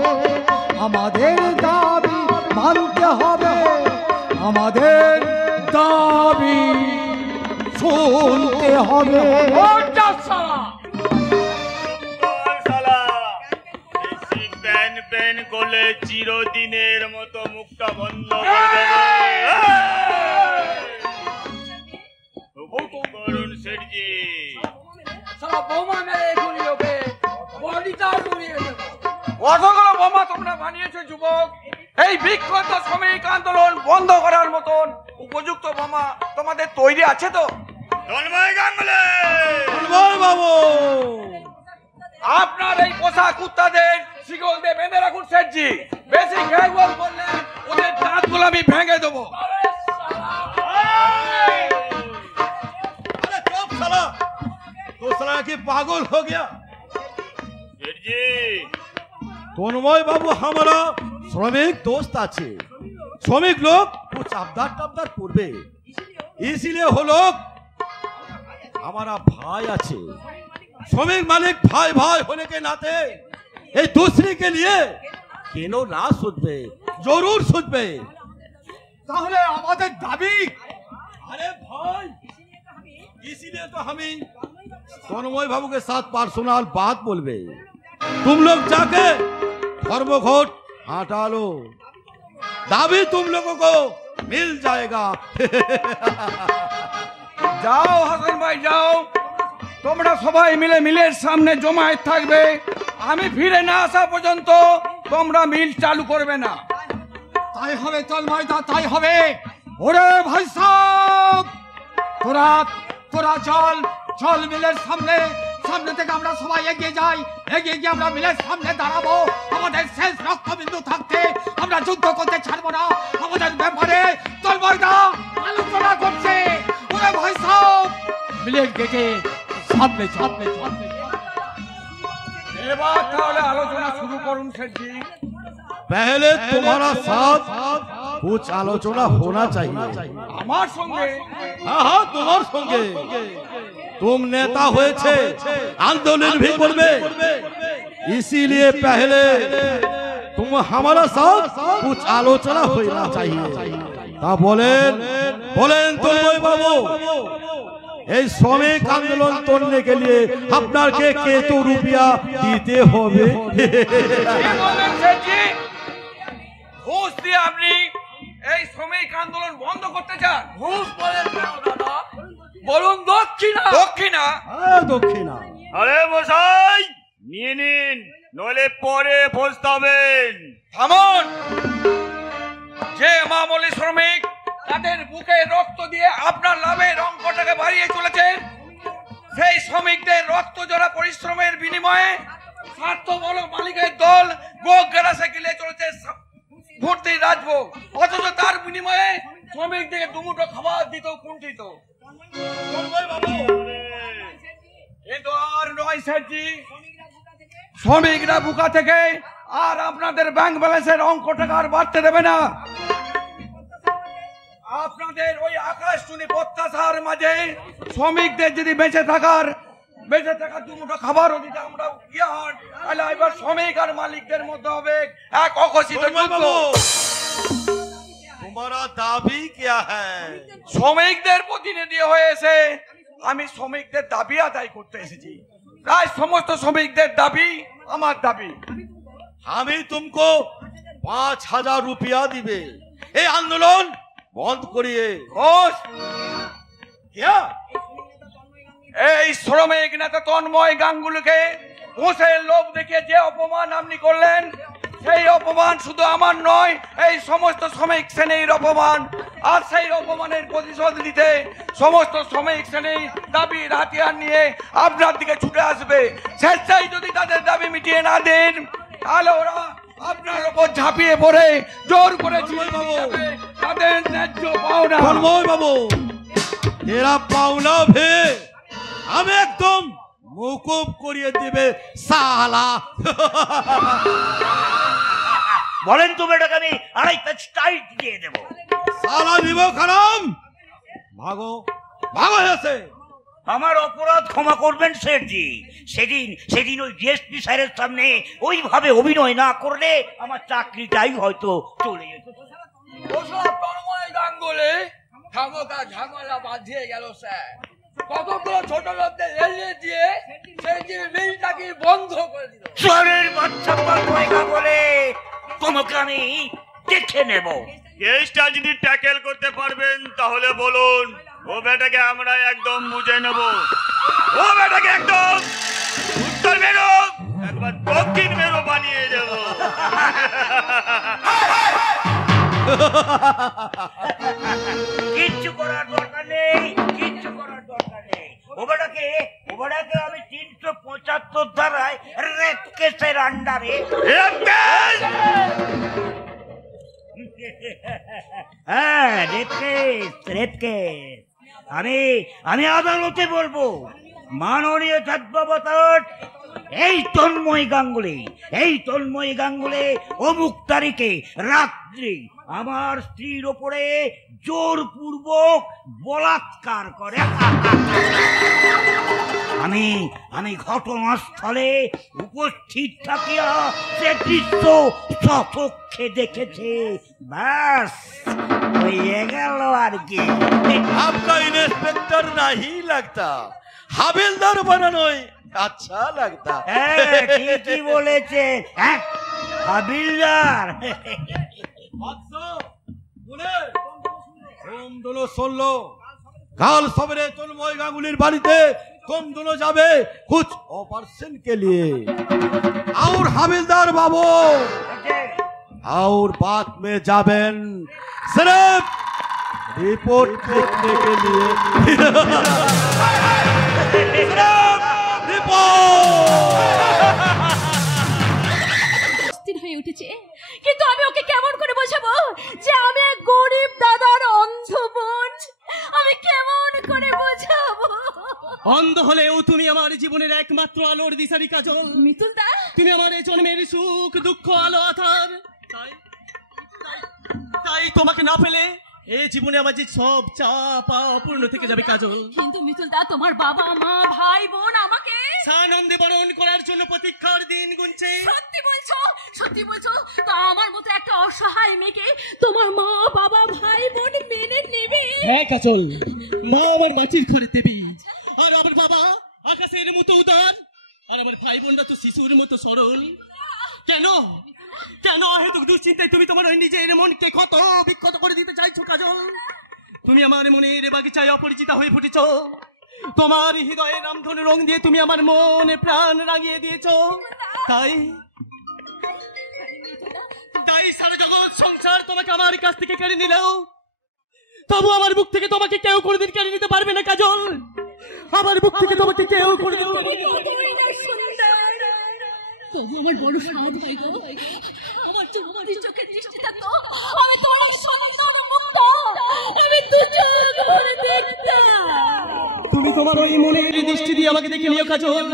আমাদের দাবি মানতে হবে, আমাদের দাবি শুনতে হবে। করলে চিরদিনের মতো মুখটা বন্ধ করে দেবে। করুন শেঠজি, কতগুলো বোমা তোমরা বানিয়েছো যুবক? এই বিক্ষুব্ধ শ্রমিক আন্দোলন বন্ধ করার মতন উপযুক্ত বোমা তোমাদের তৈরি আছে তো? তন্ময় গাঙ্গুলি বাবু, আপনার এই পোষা কুত্তাদের শিকল দিয়ে বেঁধে রাখুন শেঠজি। বেশি খেয়াল করলে ওদের দাঁতগুলো আমি ভেঙে দেবো। तो साला की पागल हो गया। শেঠজি, तन्मय बाबू हमारा श्रमिक दोस्त আছে, श्रमिक लोग कुछ आबदार टाबदार করবে, इसीलिए वो लोग हमारा भाई আছে। श्रमिक मालिक भाई भाई होने के नाते ये दूसरे के लिए কেন না শুনবে, জরুর শুনবে। তাহলে আমাদের দাবি, अरे भाई इसीलिए तो हम तन्मय बाबू के साथ पर्सनल बात बोलबे। तुम लोग जाके धर्मघट हटा लो, दाबी तुम लोगों को मिल जाएगा। যাও হাসান ভাই যাও, তোমরা সবাই মিলে মিলের সামনে জমায়েত থাকবে। আমি ফিরে না আসা পর্যন্ত তোমরা মিল চালু করবে না। তাই হবে তন্ময় দা, তাই হবে। ওরে ভাই সাহেব, তোরা তোরা চল চল মিলের সামনে, সামনে থেকে আমরা সবাই এগিয়ে যাই, এগিয়ে গিয়ে আমরা মিলের সামনে দাঁড়াবো। আমাদের শেষ রক্তবিন্দু থাকতে আমরা যুদ্ধ করতে ছাড়বো না। আমাদের ব্যাপারে তন্ময় দা আলোচনা করছে। ওরে ভাই সাহেব, মিলের গেটে সামনে সামনে সামনে। এবার তাহলে আলোচনা শুরু করুন শেঠজি। पहले तुम्हारा साथ कुछ आलोचना होना चाहिए। আমার সঙ্গে? हाँ हाँ तुम्हार संगे, तुम नेता হয়েছে, आंदोलन भी করবে, इसीलिए पहले तुम हमारा साथ कुछ आलोचना होना चाहिए। তা বলেন বলেন তন্ময় বাবু, এই শ্রমিক আন্দোলন করने के लिए আপনাকে কত রুপিয়া দিতে হবে? ঘুষ দিয়ে আপনি এই শ্রমিক আন্দোলন বন্ধ করতে চান? ঘুষ বলেন দাদা, বলুন দক্ষিণা। দক্ষিণা? দক্ষিণা। আরে মশাই নিয়ে নিন, নইলে পরে পস্তাবেন। থামুন। যে মামুলি শ্রমিক তাদের বুকে রক্ত দিয়ে আপনার লাভের অঙ্কটাকে বাড়িয়ে চলেছেন, সেই শ্রমিকদের রক্ত জোড়া পরিশ্রমের বিনিময়ে স্বার্থবল মালিকের দল গোখ গ্রাসে গিলে চলেছে ভর্তি রাজভোগ, অথচ তার বিনিময়ে শ্রমিকদের দুমুঠো খাবার দিত কুণ্ঠিত। কিন্তু আর নয় শেঠজি, শ্রমিকরা বুকা থেকে আর আপনাদের ব্যাংক ব্যালেন্সের অঙ্ক টাকা আর বাড়তে দেবে না। আপনাদের ওই আকাশচুনি প্রত্যাশার মাঝে শ্রমিকদের যদি বেঁচে থাকার দুমুঠো খাবারও দিতে আমরা ইয়ে হন, তাহলে এবার শ্রমিক আর মালিকদের মধ্যে হবে এক অঘোষিত যুদ্ধ। तुम्हारा दाबी क्या है? শ্রমিকদের প্রতিনিধি হয়ে এসে আমি শ্রমিকদের দাবি আদায় করতে এসেছি। প্রায় সমস্ত শ্রমিকদের দাবি আমার দাবি। আমি तुमको 5000 रुपया দিবে এই আন্দোলন বন্ধ করিয়ে। ঘোষ क्या এই শ্রমিক নেতা তন্ময় গাঙ্গুলিকে ঘুষের লোভ দেখিয়ে যে অপমান আপনি করলেন, সেই অপমান শুধু আমার নয়, এই সমস্ত শ্রমিক শ্রেণীর অপমান। আর সেই অপমানের প্রতিশোধ নিতে সমস্ত শ্রমিক শ্রেণী দাবির হাতিয়ার নিয়ে আপনার দিকে ছুটে আসবে। স্বেচ্ছায় যদি তাদের দাবি মিটিয়ে না দেন, তাহলে ওরা আপনার উপর ঝাঁপিয়ে পড়ে জোর করে তাদের ন্যায্য পাওনা। তন্ময় বাবু, এরা পাওনা ভে আমি একদম মকুব করিয়ে দিবে সালা। বলেন তো বেটাকে আমি আড়াইটা টাইট দিয়ে দেবো। সালা দিব খারাম, ভাগো ভাগো হয়েছে। আমার অপরাধ ক্ষমা করবেন শেঠজি। সেদিন ওই ডিএসপি স্যারের সামনে ওইভাবে অভিনয় না করলে আমার চাকরিটাই হয়তো চলে যেত। তন্ময় গাঙ্গুলি খামোকা ঝামেলা বাঁধিয়ে গেল স্যার। কতগুলো ছোট লোকদের এড়িয়ে দিয়ে সেই মিলটাকে বন্ধ করে দিল। স্যারের বাচ্চা তন্ময়গা বলে তোমাকে আমি দেখে নেব। কেসটা যদি ট্যাকেল করতে পারবেন তাহলে বলুন, ও বেটাকে আমরা একদম বুঝে নেব। ও বেটাকে একদম উত্তর মেরো, একবার দক্ষিণ মেরো বানিয়ে দেব। কিচ্ছু করার দরকার নেই, কিচ্ছু করার দরকার নেই। ও বেটাকে আমি 375 ধারায় রেপ কেসের আন্ডারে আমি আদালতে বলবো, মাননীয় ছাত্রবাবতার এই তন্ময় গাঙ্গুলি অমুক তারিখে রাত্রি আমার স্ত্রীর ওপরে জোরপূর্বক বলাৎকার করে। আমি ঘটনাস্থলে উপস্থিত থাকিয়া সে দৃশ্য সচক্ষে দেখেছে। ব্যাস হয়ে গেল আর কি। आपका इंस्पेक्टर नहीं लगता, হাবিলদার বানানোই আচ্ছা লাগতা। ঠিকই বলেছে, হাবিলদার। तुम दोनों सुन लो, काल सवेरे तन्मय गांगुलीर बाड़ीते तुम दोनों जाबे कुछ ऑपरेशन के लिए। और हविलदार बाबू और बाद में जाबेन सिर्फ रिपोर्ट लिखने के लिए। অস্থির হয়ে উঠেছে, কিন্তু আমি ওকে কেমন করে বোঝাবো যে আমি এক গরিব দাদার অন্ধ বোন? আমি কেমন করে বোঝাবো? অন্ধ হলেও তুমি আমার জীবনের একমাত্র আলোর দিশারি কাজল। মিতুল দা, তুমি আমার এই জন্মের সুখ দুঃখ আলো আধার। তাই তোমাকে না পেলে এই জীবনে আমার যে সব চাপা অপূর্ণ থেকে যাবে কাজল। কিন্তু মিতুল দা, তোমার বাবা মা ভাই বোন আমাকে সানন্দে বরণ করার জন্য প্রতীক্ষার দিন গুনছে। সত্যি বলছো তো আমার মতো একটা অসহায় মেয়েকে তোমার মা বাবা ভাই বোন মেনে নেবে? হ্যাঁ কাজল, মা আমার মাটির ঘরে দেবী, আর আমার বাবা আকাশের মতো উদার, আর আমার ভাই বোনরা তো শিশুর মতো সরল। কেন হেতুক দুশ্চিন্তায় তুমি তোমার ওই নিজের মনকে ক্ষত বিক্ষত করে দিতে চাইছো কাজল? তুমি আমার মনের বাগিচায় অপরিচিতা হয়ে ফুটেছ। তোমার হৃদয়ে রামধনু রং দিয়ে তুমি আমার মনে প্রাণ রাঙিয়ে দিয়েছ। তাই সারা জগৎ সংসার তোমাকে আমার কাছ থেকে কেড়ে নিলেও তবু আমার বুক থেকে তোমাকে কেউ কোনোদিন কেড়ে নিতে পারবে না কাজল। আমার বুক থেকে তোমাকে কেউ কোনোদিন কেড়ে নিতে পারবে না। তবু আমার বড় সাধ হয় গো, আমার চোখের দৃষ্টিটা তো আমি তোমার সুন্দর মুক্ত, আমি দু চোখ ভরে দেখতাম। তুমি তোমার ওই মনের দৃষ্টি দিয়ে আমাকে দেখে নিও কাজল,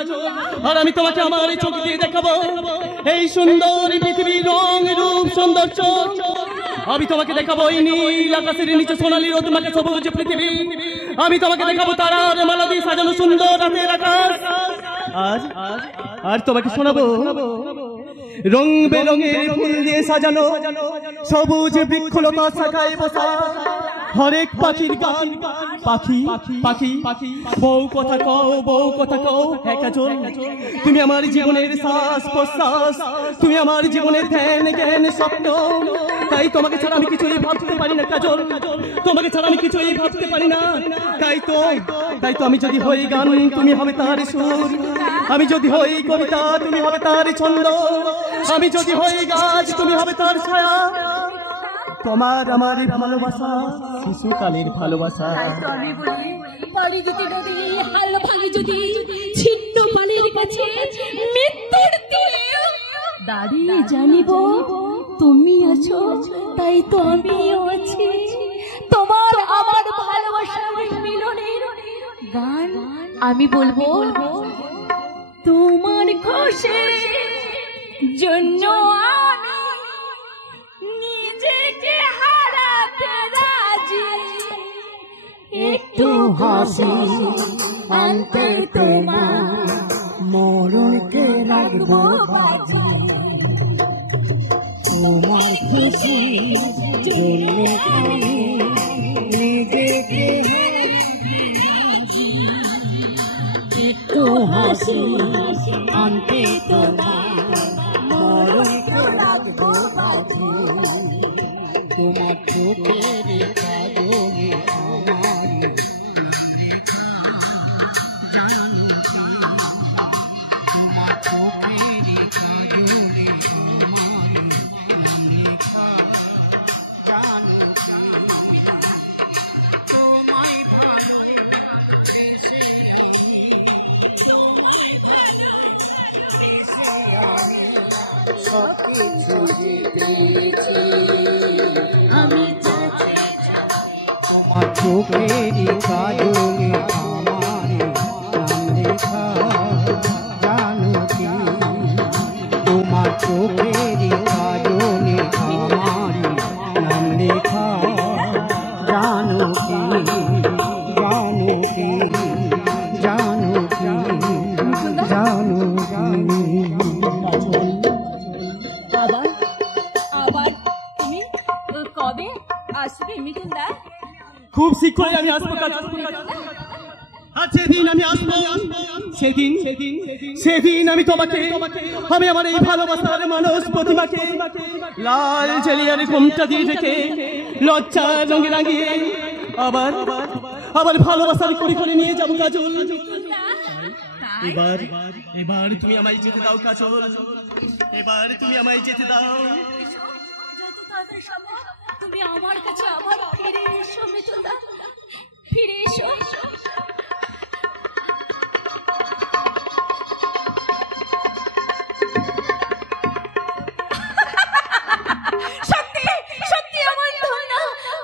আর আমি তোমাকে আমার চোখ দিয়ে দেখাবো এই সুন্দর পৃথিবীর রং রূপ সৌন্দর্য। আমি তোমাকে দেখাবো এই নীল আকাশের নিচে সোনালী রোদ মাখা সবুজ পৃথিবী। আমি তোমাকে দেখাবো তারার মালা দিয়ে সাজানো সুন্দর রাতের আকাশ। আর তোমাকে শোনাবো রং বেরঙের ফুল দিয়ে সাজানো সবুজ বৃক্ষলতা শাখায় বসা হরেক পাখির গান পাখি পাখি পাখি বউ কথা কও বউ কথা কও হ্যাঁ কাজল তুমি আমার জীবনের শ্বাস প্রশ্বাস তুমি আমার জীবনের ধ্যান জ্ঞান স্বপ্ন তাই তোমাকে ছাড়া আমি কিছুই ভাবতে পারি না কাজল তোমাকে ছাড়া আমি কিছুই ভাবতে পারি না তাই তো আমি যদি হই গান তুমি হবে তার সুর আমি যদি হই কবিতা তুমি হবে তার ছন্দ আমি যদি হই গাছ তুমি হবে তার ছায়া তোমার আমার ভালোবাসা শিশুকালের ভালোবাসা আমি বলি পাড়ি দিতে নদী হাল ভাঙি যদি ছিন্ন পালের কাছে মৃত্যুর তীরে দাঁড়িয়ে জানিব তুমি আছো তাই তো আমিও আছি তোমার আমার ভালোবাসার মিলনের গান আমি বলবো তোমার খুশির জন্য আমি নিজেকে হারাতে রাজি একটু হাসি আনতে তোমার মরণকে রাখবো বাজি তোমার খুশি জন্য নিজেকে একটু হাসি আনতে তোমার মরণকে রাখবো বাজি তোমার চোখের কাজলে আমার জানো তোমার চোখের কাজলে আমার লেখা জানো তোমায় ভালো দেশে আমি তোমায় ভালো দেশে আমি সব কিছু জিতেছি আমি তোমার চোখের কাজলে আমার নাম লেখা জানো কি তোমার চোখের কাজলে আমার নাম লেখা জানো কি জানো কি জানো কি জানো আবার আবার তুমি কবে আসবে মিঠুনদা খুব শীঘ্রই আমি আসবো কাজল আর যেদিন আমি আসবো সেদিন আমি তোমাকে আমি আমার এই ভালোবাসার মানুষ প্রতিমাকে লাল জেলিয়ার ঘুমটা দিয়ে রেখে লজ্জা রঙে রাঙিয়ে আবার আবার ভালোবাসার করে নিয়ে যাবো কাজল এবার তুমি আমায় যেতে দাও কাজল এবার তুমি আমায় যেতে দাও যত তাড়াতাড়ি সম্ভব তুমি আমার কাছে আবার ফিরে এসো মিঠুনদা ফিরে এসো সত্যি সত্যি আমার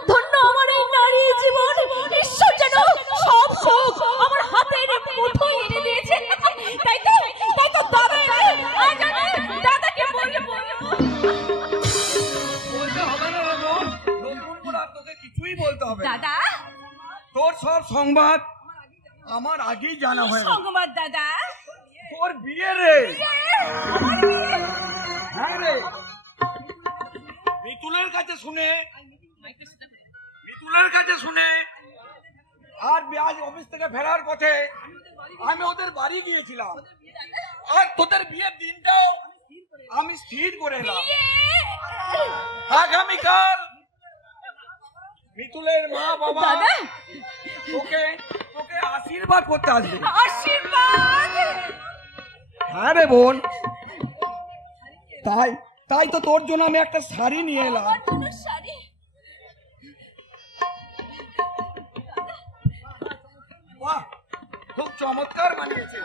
ধন্য আমার এই নারী জীবন ঈশ্বর যেন সব সুখ আমার হাতের মুঠোয় এনে দিয়েছে তাই তো দাদা আজ আমি দাদাকে বলবো বলতে হবে না রে বোন, নতুন করে আর তোকে কিছুই বলতে হবে না। দাদা তোর সব সংবাদ আমার আগেই জানা হয়ে গেছে। সংবাদ দাদা তোর বিয়ে রে। আমার বিয়ে হ্যাঁ রে, মিতুলের কাছে শুনে আর আজ অফিস থেকে ফেরার পথে আমি ওদের বাড়ি গিয়েছিলাম আর তোদের বিয়ের দিনটাও আমি স্থির করে এলাম। আগামীকাল মিতুলের মা বাবা তোকে আশীর্বাদ করতে আসবে। আশীর্বাদ হ্যাঁ রে বোন, তাই তো তোর জন্য আমি একটা শাড়ি নিয়ে এলাম। শাড়ি বাহ, খুব চমৎকার বানিয়েছে।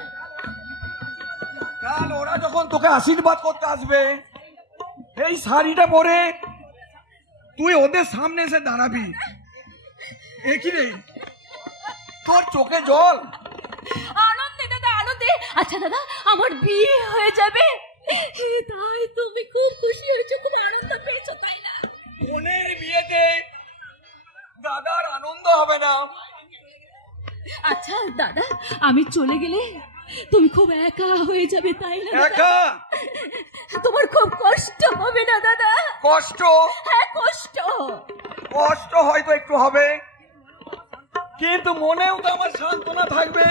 কাল ওরা যখন তোকে আশীর্বাদ করতে আসবে এই শাড়িটা পরে তুই ওদের সামনে এসে দাঁড়াবি। একই রে, তোর চোখে জল। আনন্দে দাদা আনন্দে। আচ্ছা দাদা আমার বিয়ে হয়ে যাবে তাই তুমি খুব খুশি হয়েছো, খুব আনন্দ পেয়েছো তাই না? বোনের বিয়েতে দাদার আনন্দ হবে না? আচ্ছা দাদা আমি চলে গেলে তুমি খুব একা হয়ে যাবে তাই না? একা? তোমার খুব কষ্ট হবে না দাদা? কষ্ট? হ্যাঁ কষ্ট। কষ্ট হয়তো একটু হবে, কিন্তু মনেও তো আমার সান্ত্বনা থাকবে।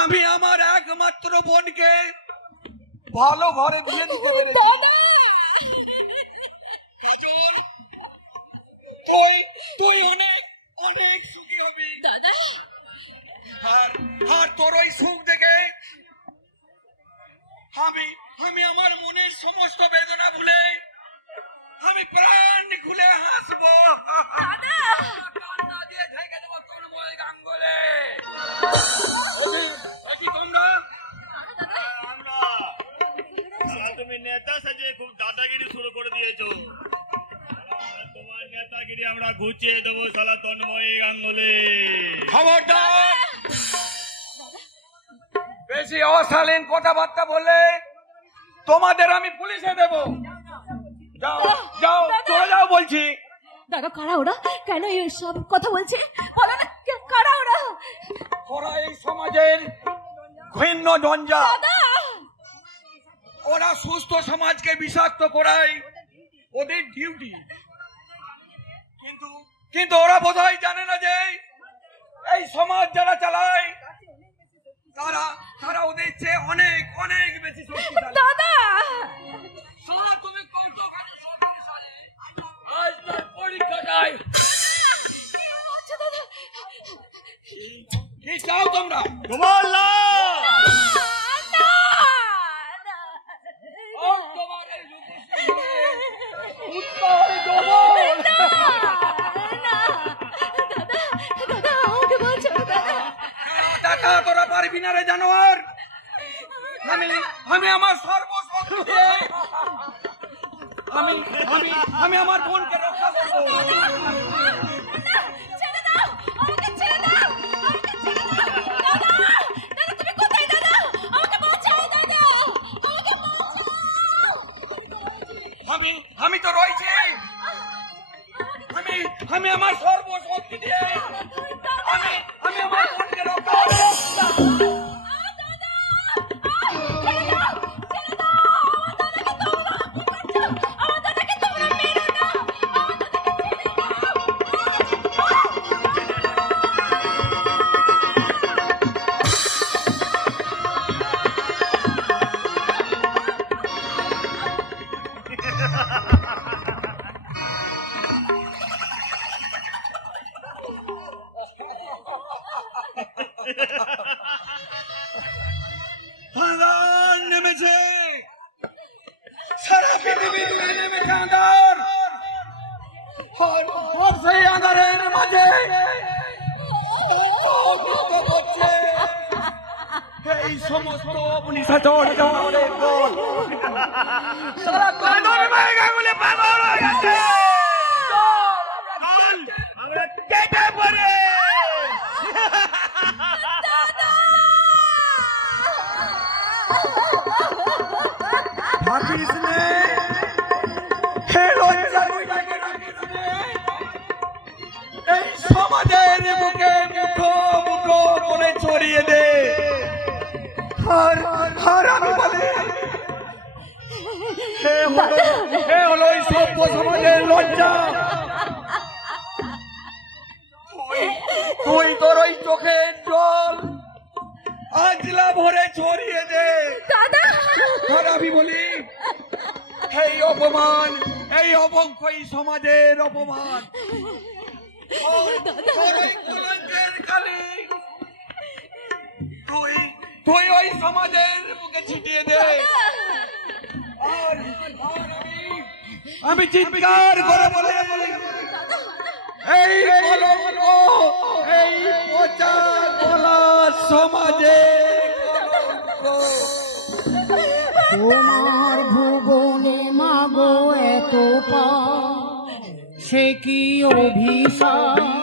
আমি আমার একমাত্র বোনকে ভালো ঘরে বিয়ে দিতে পেরেছি। তুই অনেক অনেক সুখী হবি দাদা। আর তোর ওই সুখ দেখে আমি আমার মনের সমস্ত বেদনা ভুলে আমি প্রাণ খুলে হাসবো। কান্না দিয়ে ঢেকে দেবো তন্ময় গাঙ্গুলি। তুমি নেতা সাজিয়ে খুব দাদাগিরি শুরু করে দিয়েছো। তোমার নেতাগিরি আমরা ঘুচিয়ে দেবো শালা তন্ময় গাঙ্গুলি। খবরদার, বেশি অশালীন কথাবার্তা বললে তোমাদের আমি পুলিশে দেব। যাও যাও, চলে যাও বলছি। দাদা, কারা ওরা? কেন এইসব কথা বলছে? বলো না, কারা ওরা? ওরা এই সমাজের ঘৃণ্য জঞ্জা। ওরা সুস্থ সমাজকে বিষাক্ত করায় ওদের ডিউটি। কিন্তু ওরা বোধহয় জানে না যে এই সমাজ যারা চালায় তারা ওদের চেয়ে অনেক অনেক বেশি শক্তিশালী। দাদা, তুমি পরীক্ষাটাই কি চাও তোমরা? তোমার তোরা পারবি না রে জানোয়ার। আমি আমার সর্বশক্তি আমি আমার বোনকে রক্ষা করবো। আমি তো রয়েছি, আমি আমার সর্বশক্তি দিয়ে আমি আমার বোনকে রক্ষা করবো। নেমেছে সারা পৃথিবী জুড়ে নেমেছে আঁধার। আর সেই আঁধারের মাঝে এই সমস্ত নিশাচর জানোয়ারের দল। সারা তন্ময় গাঙ্গুলি পাগল হয়ে গেছে। কেটে পড়ে ভাবিস নে এই সমাজের বুকে মুখো মুখো করে ছড়িয়ে দে। আর আমি বলি হে হলো এই সভ্য সমাজের লজ্জা। তুই তোর ওই চোখের জল আজলা ভরে ছড়িয়ে দে। আর আমি বলি এই অপমান, এই অবক্ষয়ী সমাজের অপমান তুই ওই সমাজের বুকে ছিটিয়ে দে। আমি চিৎকার করে বলে এই কলঙ্ক, এই পচা গলা সমাজে তোমার ভুবনে মাগো এত পা, সে কি অভিশাপ।